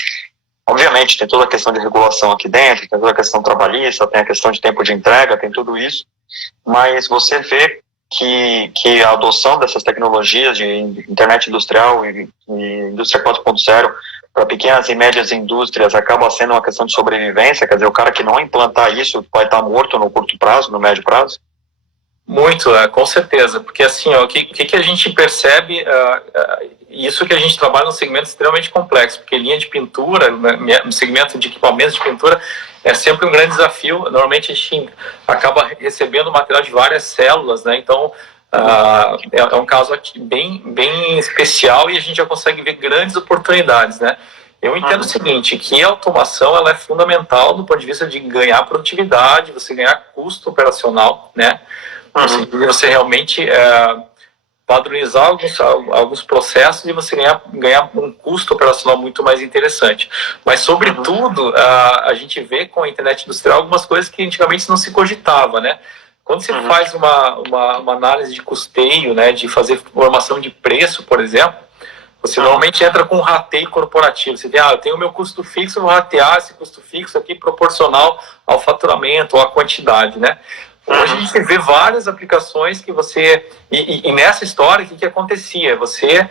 Obviamente, tem toda a questão de regulação aqui dentro, tem toda a questão trabalhista, tem a questão de tempo de entrega, tem tudo isso, mas você vê que a adoção dessas tecnologias de internet industrial e indústria 4.0 para pequenas e médias indústrias acaba sendo uma questão de sobrevivência, quer dizer, o cara que não implantar isso vai estar morto no curto prazo, no médio prazo? Muito, com certeza, porque assim, o que a gente percebe, isso que a gente trabalha num segmento extremamente complexo, porque linha de pintura, no segmento de equipamentos de pintura, é sempre um grande desafio. Normalmente a gente acaba recebendo material de várias células, né? Então é um caso aqui bem especial e a gente já consegue ver grandes oportunidades, né? Eu entendo o seguinte, que a automação ela é fundamental do ponto de vista de ganhar produtividade, você ganhar custo operacional, né? Você realmente padronizar alguns processos e você ganhar um custo operacional muito mais interessante. Mas, sobretudo, a gente vê com a internet industrial algumas coisas que antigamente não se cogitava, né? Quando você faz uma análise de custeio, né, de fazer formação de preço, por exemplo, você normalmente entra com um rateio corporativo. Você diz, eu tenho o meu custo fixo, vou ratear esse custo fixo aqui proporcional ao faturamento ou à quantidade, né? Hoje a gente vê várias aplicações que você... E nessa história, o que acontecia? Você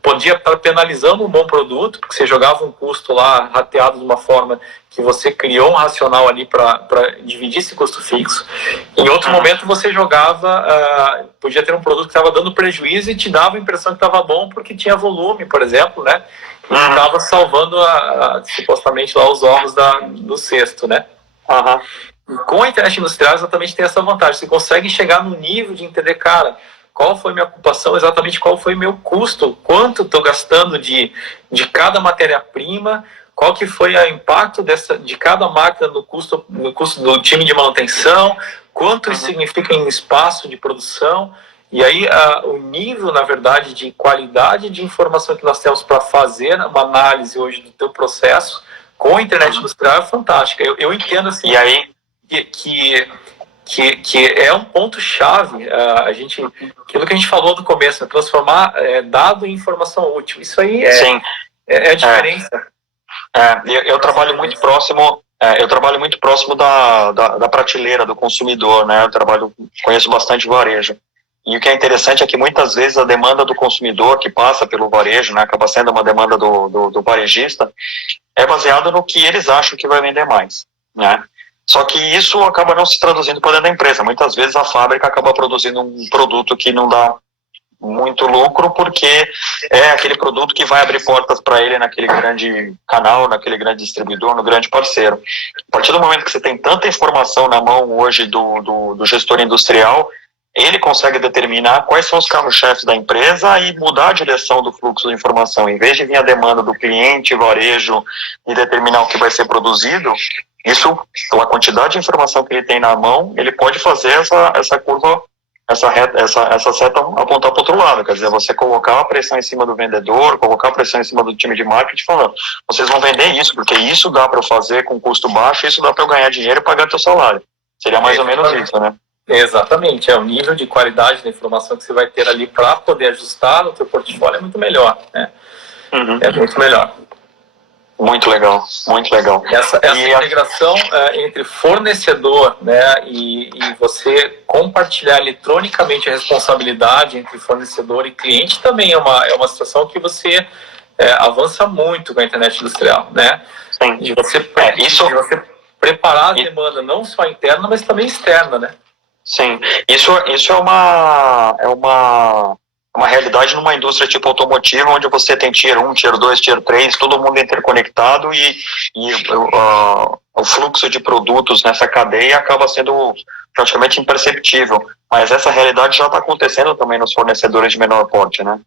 podia estar penalizando um bom produto, porque você jogava um custo lá rateado de uma forma que você criou um racional ali para dividir esse custo fixo. Em outro momento você jogava... podia ter um produto que estava dando prejuízo e te dava a impressão que estava bom porque tinha volume, por exemplo, né? E estava salvando supostamente lá os ovos do cesto, né? Com a internet industrial exatamente tem essa vantagem, você consegue chegar no nível de entender, cara, qual foi minha ocupação, exatamente qual foi meu custo, quanto estou gastando de cada matéria-prima, qual que foi o impacto de cada máquina no custo do time de manutenção, quanto isso significa em espaço de produção, e aí o nível, na verdade, de qualidade de informação que nós temos para fazer uma análise hoje do teu processo com a internet industrial é fantástica. Eu entendo assim... E aí... Que é um ponto-chave, aquilo que a gente falou no começo, né, transformar dado em informação útil. Isso aí é a diferença. Eu trabalho muito próximo. Eu trabalho muito próximo da prateleira do consumidor, né? Conheço bastante varejo. E o que é interessante é que muitas vezes a demanda do consumidor que passa pelo varejo, né, acaba sendo uma demanda do varejista, é baseada no que eles acham que vai vender mais, né? Só que isso acaba não se traduzindo para dentro da empresa. Muitas vezes a fábrica acaba produzindo um produto que não dá muito lucro, porque é aquele produto que vai abrir portas para ele naquele grande canal, naquele grande distribuidor, no grande parceiro. A partir do momento que você tem tanta informação na mão hoje do gestor industrial, ele consegue determinar quais são os carros-chefes da empresa e mudar a direção do fluxo de informação. Em vez de vir a demanda do cliente, varejo, e determinar o que vai ser produzido, isso, pela quantidade de informação que ele tem na mão, ele pode fazer essa curva, essa seta apontar para o outro lado. Quer dizer, você colocar a pressão em cima do vendedor, colocar a pressão em cima do time de marketing, falando, vocês vão vender isso, porque isso dá para eu fazer com custo baixo, isso dá para eu ganhar dinheiro e pagar teu salário. Seria mais ou menos isso, né? Exatamente, o nível de qualidade da informação que você vai ter ali para poder ajustar no teu portfólio é muito melhor, né? É muito melhor. Muito legal, muito legal. Essa integração entre fornecedor, né, e você compartilhar eletronicamente a responsabilidade entre fornecedor e cliente também é uma situação que você avança muito com a internet industrial, né? Sim. De você preparar a demanda não só interna, mas também externa, né? Sim, isso é uma realidade numa indústria tipo automotiva, onde você tem Tier 1, Tier 2, Tier 3, todo mundo interconectado e o fluxo de produtos nessa cadeia acaba sendo praticamente imperceptível. Mas essa realidade já está acontecendo também nos fornecedores de menor porte, né?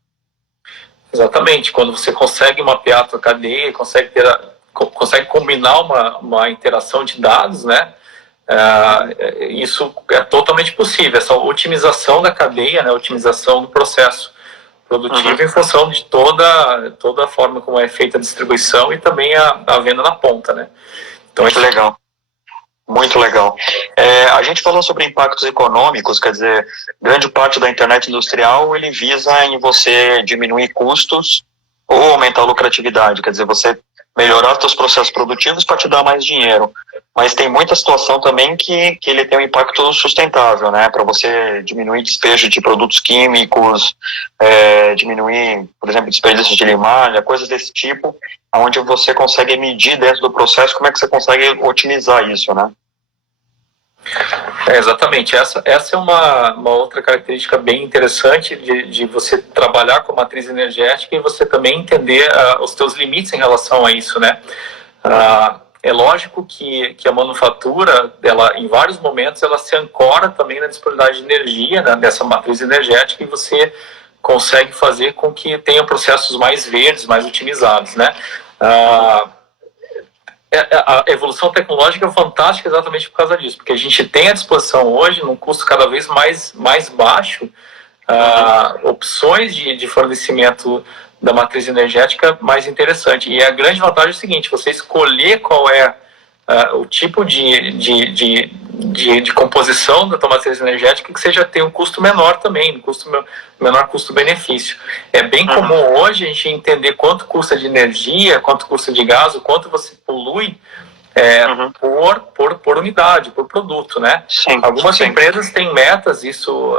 Exatamente, quando você consegue mapear a tua cadeia, consegue combinar uma interação de dados, né? Isso é totalmente possível, essa otimização da cadeia, né, otimização do processo produtivo em função de toda a forma como é feita a distribuição e também a venda na ponta, né? Então, muito legal. Muito legal. A gente falou sobre impactos econômicos, quer dizer, grande parte da internet industrial ele visa em você diminuir custos ou aumentar a lucratividade, quer dizer, você melhorar os teus processos produtivos para te dar mais dinheiro. Mas tem muita situação também que ele tem um impacto sustentável, né? Para você diminuir despejo de produtos químicos, diminuir, por exemplo, desperdício de limalha, coisas desse tipo, onde você consegue medir dentro do processo como é que você consegue otimizar isso, né? Exatamente, essa é uma outra característica bem interessante de você trabalhar com matriz energética e você também entender os teus limites em relação a isso, né? É lógico que a manufatura, ela, em vários momentos, ela se ancora também na disponibilidade de energia, né, dessa matriz energética, e você consegue fazer com que tenha processos mais verdes, mais otimizados, né? A evolução tecnológica é fantástica exatamente por causa disso, porque a gente tem à disposição hoje, num custo cada vez mais baixo, opções de fornecimento da matriz energética mais interessante. E a grande vantagem é o seguinte: você escolher qual é o tipo de composição da tua matriz energética que você já tem um custo menor também, menor custo-benefício. É bem comum hoje a gente entender quanto custa de energia, quanto custa de gás, o quanto você polui por unidade, por produto, né? Sim, algumas empresas têm metas, isso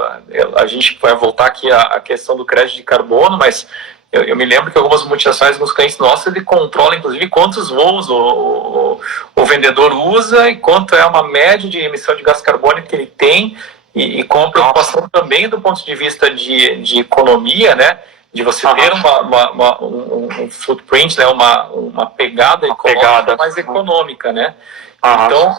a gente vai voltar aqui à questão do crédito de carbono, mas eu me lembro que algumas multinacionais, alguns clientes nossos, ele controla inclusive quantos voos o vendedor usa e quanto é uma média de emissão de gás carbônico que ele tem, e com a preocupação também do ponto de vista de economia, né? De você ter um footprint, né? uma pegada ecológica mais econômica, né? Então,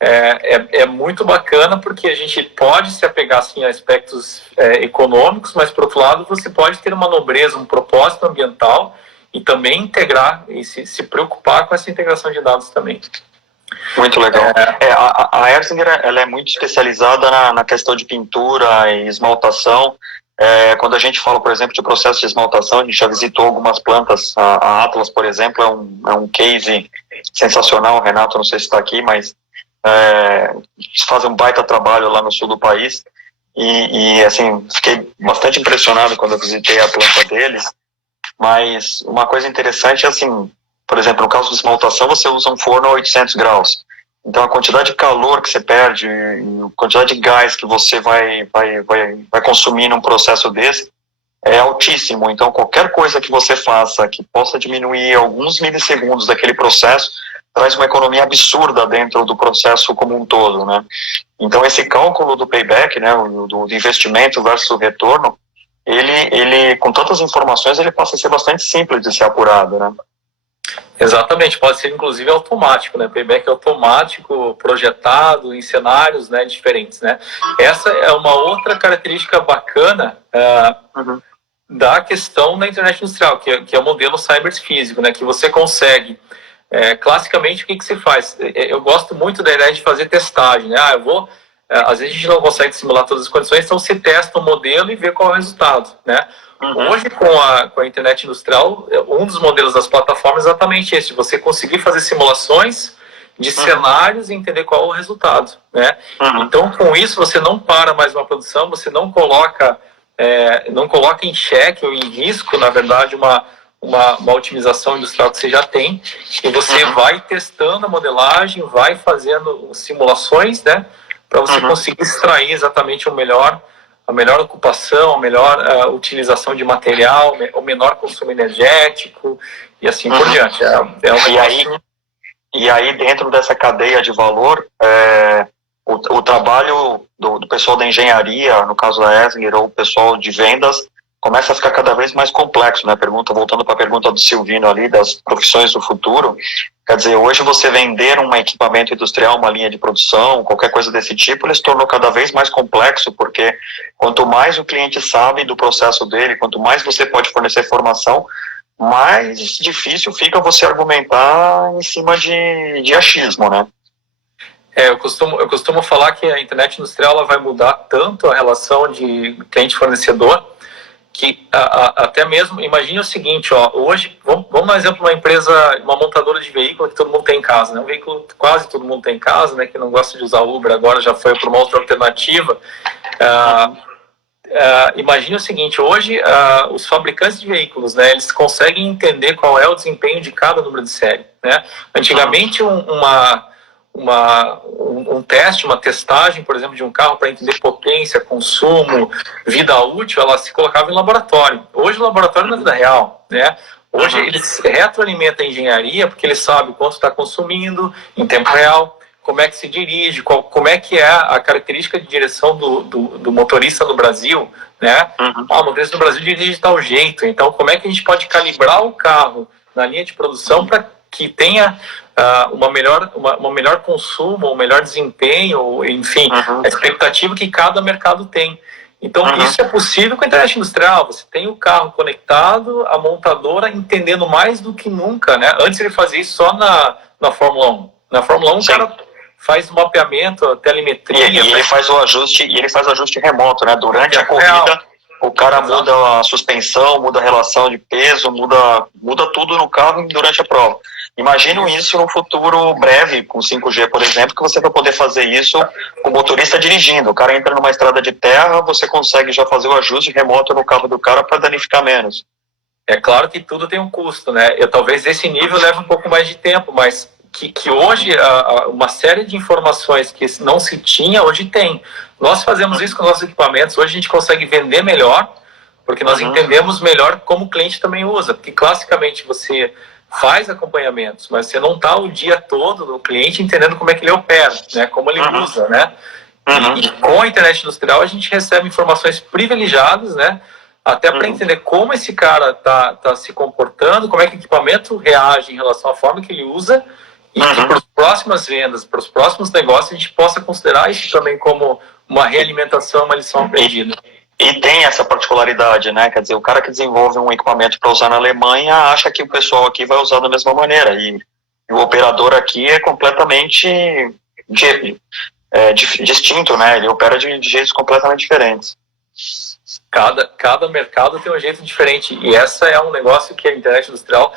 é muito bacana, porque a gente pode se apegar sim, a aspectos econômicos, mas, por outro lado, você pode ter uma nobreza, um propósito ambiental, e também integrar e se preocupar com essa integração de dados também. Muito legal. A Erzinger, ela é muito especializada na questão de pintura e esmaltação. Quando a gente fala, por exemplo, de processo de esmaltação, a gente já visitou algumas plantas. A Atlas, por exemplo, é um case sensacional. Renato, não sei se está aqui, mas fazem um baita trabalho lá no sul do país. E assim, fiquei bastante impressionado quando eu visitei a planta deles. Mas uma coisa interessante é assim, por exemplo, no caso de esmaltação, você usa um forno a 800 graus. Então, a quantidade de calor que você perde, a quantidade de gás que você vai consumir num processo desse é altíssimo. Então, qualquer coisa que você faça que possa diminuir alguns milissegundos daquele processo traz uma economia absurda dentro do processo como um todo, né? Então, esse cálculo do payback, né, do investimento versus o retorno, ele, com tantas informações, ele passa a ser bastante simples de ser apurado, né? Exatamente, pode ser inclusive automático, né? Payback automático, projetado em cenários, né, diferentes, né? Essa é uma outra característica bacana da questão da internet industrial, que é o modelo cyberfísico, né? Que você consegue, classicamente, o que se faz? Eu gosto muito da ideia de fazer testagem, né? Às vezes a gente não consegue simular todas as condições, então você testa um modelo e vê qual é o resultado, né? Hoje, com a internet industrial, um dos modelos das plataformas é exatamente esse: você conseguir fazer simulações de cenários e entender qual é o resultado, né? Então, com isso, você não para mais uma produção, você não coloca em xeque ou em risco, na verdade, uma otimização industrial que você já tem, e você vai testando a modelagem, vai fazendo simulações, né? Para você conseguir extrair exatamente a melhor ocupação, a melhor utilização de material, o menor consumo energético e assim por diante. E aí, dentro dessa cadeia de valor, o trabalho do pessoal da engenharia, no caso da Erzinger, ou o pessoal de vendas, começa a ficar cada vez mais complexo, né? Voltando para a pergunta do Silvino ali, das profissões do futuro. Quer dizer, hoje você vender um equipamento industrial, uma linha de produção, qualquer coisa desse tipo, ele se tornou cada vez mais complexo, porque quanto mais o cliente sabe do processo dele, quanto mais você pode fornecer informação, mais difícil fica você argumentar em cima de achismo, né? Eu costumo falar que a internet industrial ela vai mudar tanto a relação de cliente-fornecedor, que até mesmo, imagine o seguinte, hoje, vamos dar um exemplo, uma montadora de veículo que todo mundo tem em casa, né? Um veículo que quase todo mundo tem em casa, né? Que não gosta de usar Uber, agora já foi para uma outra alternativa. imagine o seguinte, hoje os fabricantes de veículos, né, eles conseguem entender qual é o desempenho de cada número de série, né? Antigamente um teste, uma testagem, por exemplo, de um carro para entender potência, consumo, vida útil, ela se colocava em laboratório. Hoje o laboratório na vida real, né? Hoje eles retroalimentam a engenharia porque eles sabem quanto está consumindo em tempo real, como é que se dirige, como é que é a característica de direção do motorista no Brasil, né? O motorista no Brasil dirige de tal jeito, então como é que a gente pode calibrar o carro na linha de produção para que tenha uma melhor consumo, um melhor desempenho, enfim, a expectativa que cada mercado tem. Então, isso é possível com a internet industrial. Você tem o carro conectado, a montadora entendendo mais do que nunca, né? Antes ele fazia isso só na Fórmula 1. Na Fórmula 1, o cara faz o mapeamento, a telemetria. E ele faz o ajuste remoto, né? Durante a corrida, o cara muda a suspensão, muda a relação de peso, muda tudo no carro durante a prova. Imagino isso no futuro breve, com 5G, por exemplo, que você vai poder fazer isso com o motorista dirigindo. O cara entra numa estrada de terra, você consegue já fazer o ajuste remoto no carro do cara para danificar menos. É claro que tudo tem um custo, né? Talvez esse nível leve um pouco mais de tempo, mas que hoje uma série de informações que não se tinha, hoje tem. Nós fazemos isso com nossos equipamentos, hoje a gente consegue vender melhor, porque nós entendemos melhor como o cliente também usa, porque classicamente você faz acompanhamentos, mas você não está o dia todo no cliente entendendo como é que ele opera, né? Como ele usa, né? E com a internet industrial a gente recebe informações privilegiadas, né? Até para entender como esse cara tá se comportando, como é que o equipamento reage em relação à forma que ele usa, e que para as próximas vendas, para os próximos negócios, a gente possa considerar isso também como uma realimentação, uma lição aprendida. E tem essa particularidade, né? Quer dizer, o cara que desenvolve um equipamento para usar na Alemanha acha que o pessoal aqui vai usar da mesma maneira. E o operador aqui é completamente distinto, né? Ele opera de jeitos completamente diferentes. Cada mercado tem um jeito diferente. E essa é um negócio que a internet industrial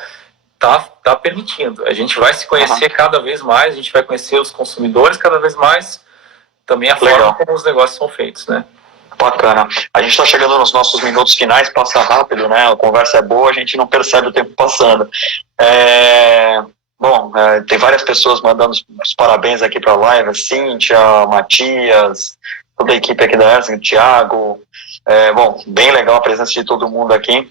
tá permitindo. A gente vai se conhecer cada vez mais, a gente vai conhecer os consumidores cada vez mais, também a forma como os negócios são feitos, né? Bacana. A gente está chegando nos nossos minutos finais, passa rápido, né? A conversa é boa, a gente não percebe o tempo passando. Tem várias pessoas mandando os parabéns aqui para a live, a Cíntia, Matias, toda a equipe aqui da Erzen, Thiago. Bem legal a presença de todo mundo aqui.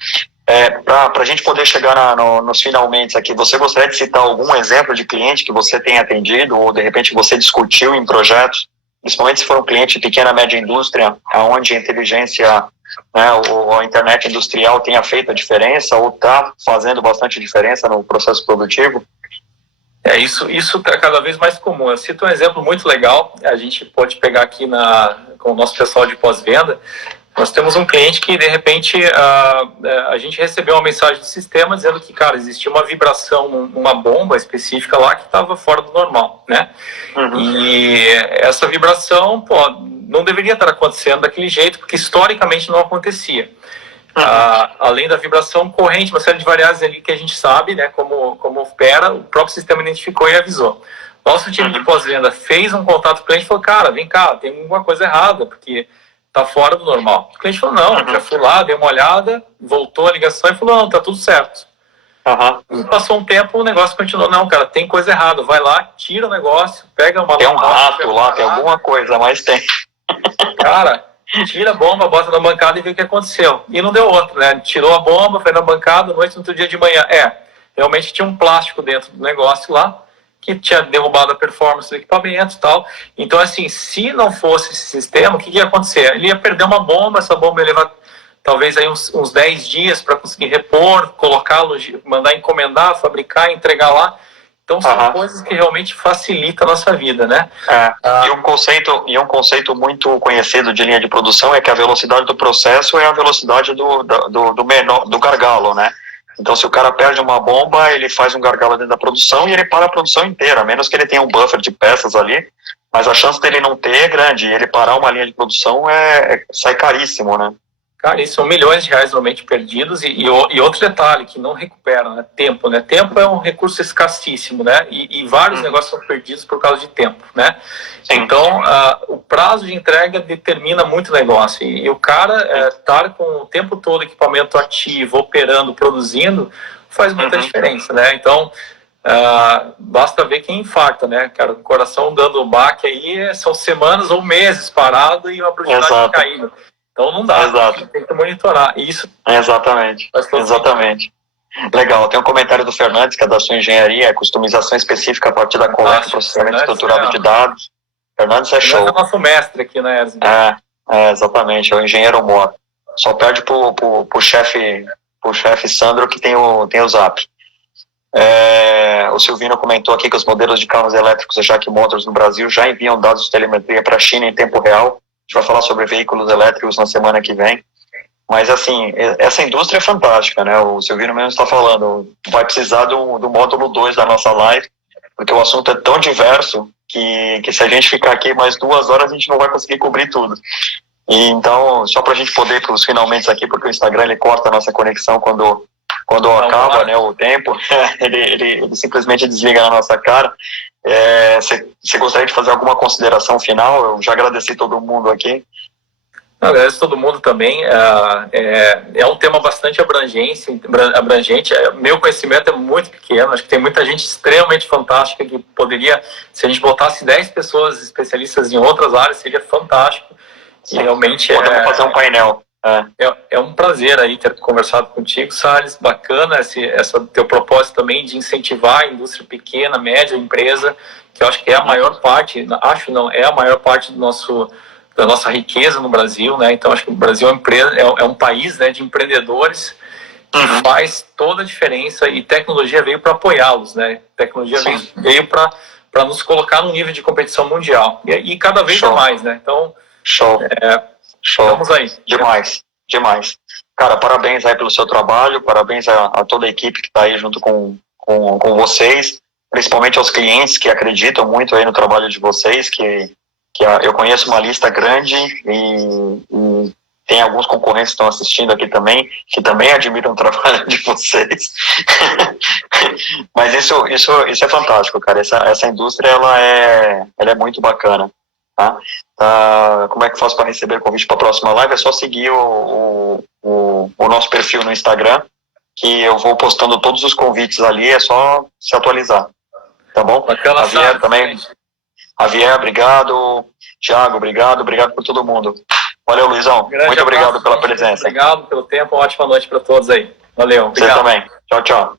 Para a gente poder chegar nos finalmente aqui, você gostaria de citar algum exemplo de cliente que você tenha atendido ou de repente você discutiu em projetos, principalmente se for um cliente de pequena e média indústria, onde a inteligência, né, ou a internet industrial tenha feito a diferença ou está fazendo bastante diferença no processo produtivo? Isso está cada vez mais comum. Eu cito um exemplo muito legal, a gente pode pegar aqui com o nosso pessoal de pós-venda. Nós temos um cliente que, de repente, a gente recebeu uma mensagem do sistema dizendo que, cara, existia uma vibração numa bomba específica lá que estava fora do normal, né? E essa vibração, não deveria estar acontecendo daquele jeito, porque historicamente não acontecia. Além da vibração corrente, uma série de variáveis ali que a gente sabe, né, como opera, o próprio sistema identificou e avisou. Nosso time de pós-venda fez um contato com o cliente e falou, cara, vem cá, tem alguma coisa errada, porque tá fora do normal. O cliente falou, não, já fui lá, dei uma olhada, voltou a ligação e falou, não, tá tudo certo. E passou um tempo, o negócio continuou, não, cara, tem coisa errada, vai lá, tira o negócio, pega uma... Tem um rato lá, tem alguma coisa, mas tem. Cara, tira a bomba, bota na bancada e vê o que aconteceu. E não deu outro, né? Tirou a bomba, foi na bancada, noite, no outro dia de manhã. Realmente tinha um plástico dentro do negócio lá, que tinha derrubado a performance do equipamento e tal. Então, assim, se não fosse esse sistema, o que ia acontecer? Ele ia perder uma bomba, essa bomba ia levar talvez aí uns 10 dias para conseguir repor, colocá-lo, mandar encomendar, fabricar, entregar lá. Então, são coisas que realmente facilitam a nossa vida, né? E um conceito muito conhecido de linha de produção é que a velocidade do processo é a velocidade do gargalo, né? Então, se o cara perde uma bomba, ele faz um gargalo dentro da produção e ele para a produção inteira, a menos que ele tenha um buffer de peças ali, mas a chance dele não ter é grande, e ele parar uma linha de produção sai caríssimo, né? Cara, isso são milhões de reais normalmente perdidos, e outro detalhe, que não recuperam, né? Tempo, né? Tempo é um recurso escassíssimo, né? E vários negócios são perdidos por causa de tempo, né? Sim. Então, prazo de entrega determina muito negócio. E o cara estar com o tempo todo equipamento ativo, operando, produzindo, faz muita diferença, né? Então, basta ver quem infarta, né, cara? O coração dando baque aí são semanas ou meses parado e uma produtividade caindo. Então não dá, tem que monitorar. Isso exatamente. Legal, tem um comentário do Fernandes, que é da sua engenharia, customização específica a partir da coleta e processamento estruturado de dados. Fernandes é show. É nosso mestre aqui na ERSM. Exatamente, é o engenheiro Mor. Só perde pro chefe Sandro, que tem o Zap. O Silvino comentou aqui que os modelos de carros elétricos e Jack Motors no Brasil já enviam dados de telemetria para a China em tempo real. A gente vai falar sobre veículos elétricos na semana que vem. Mas, assim, essa indústria é fantástica, né? O Silvino mesmo está falando, vai precisar do módulo 2 da nossa live, porque o assunto é tão diverso que se a gente ficar aqui mais 2 horas, a gente não vai conseguir cobrir tudo. E, então, só para a gente poder ir para os finalmente aqui, porque o Instagram ele corta a nossa conexão quando acaba, né, o tempo, ele simplesmente desliga na nossa cara. Você gostaria de fazer alguma consideração final? Eu já agradeci todo mundo aqui. Agradeço todo mundo também. É um tema bastante abrangente. Meu conhecimento é muito pequeno. Acho que tem muita gente extremamente fantástica que poderia, se a gente botasse 10 pessoas especialistas em outras áreas, seria fantástico. Sim. E realmente podemos fazer um painel. É um prazer aí ter conversado contigo, Salles. Bacana esse teu propósito também de incentivar a indústria pequena, média, empresa, que eu acho que é a maior parte, é a maior parte da nossa riqueza no Brasil, né? Então acho que o Brasil é um país, né, de empreendedores que faz toda a diferença, e tecnologia veio para apoiá-los, né? Tecnologia veio para nos colocar num nível de competição mundial e cada vez mais, né? Então Show. Estamos aí. Demais. Cara, parabéns aí pelo seu trabalho, parabéns a toda a equipe que está aí junto com vocês, principalmente aos clientes que acreditam muito aí no trabalho de vocês, que eu conheço uma lista grande e tem alguns concorrentes que estão assistindo aqui também, que também admiram o trabalho de vocês. Mas isso é fantástico, cara. Essa indústria ela é muito bacana. Tá? Como é que eu faço para receber convite para a próxima live? É só seguir o nosso perfil no Instagram, que eu vou postando todos os convites ali, é só se atualizar. Tá bom? Javier também. Javier, obrigado. Thiago, obrigado por todo mundo. Valeu, Luizão. Muito obrigado pela presença. Obrigado pelo tempo. Uma ótima noite para todos aí. Valeu. Obrigado. Você também. Tchau, tchau.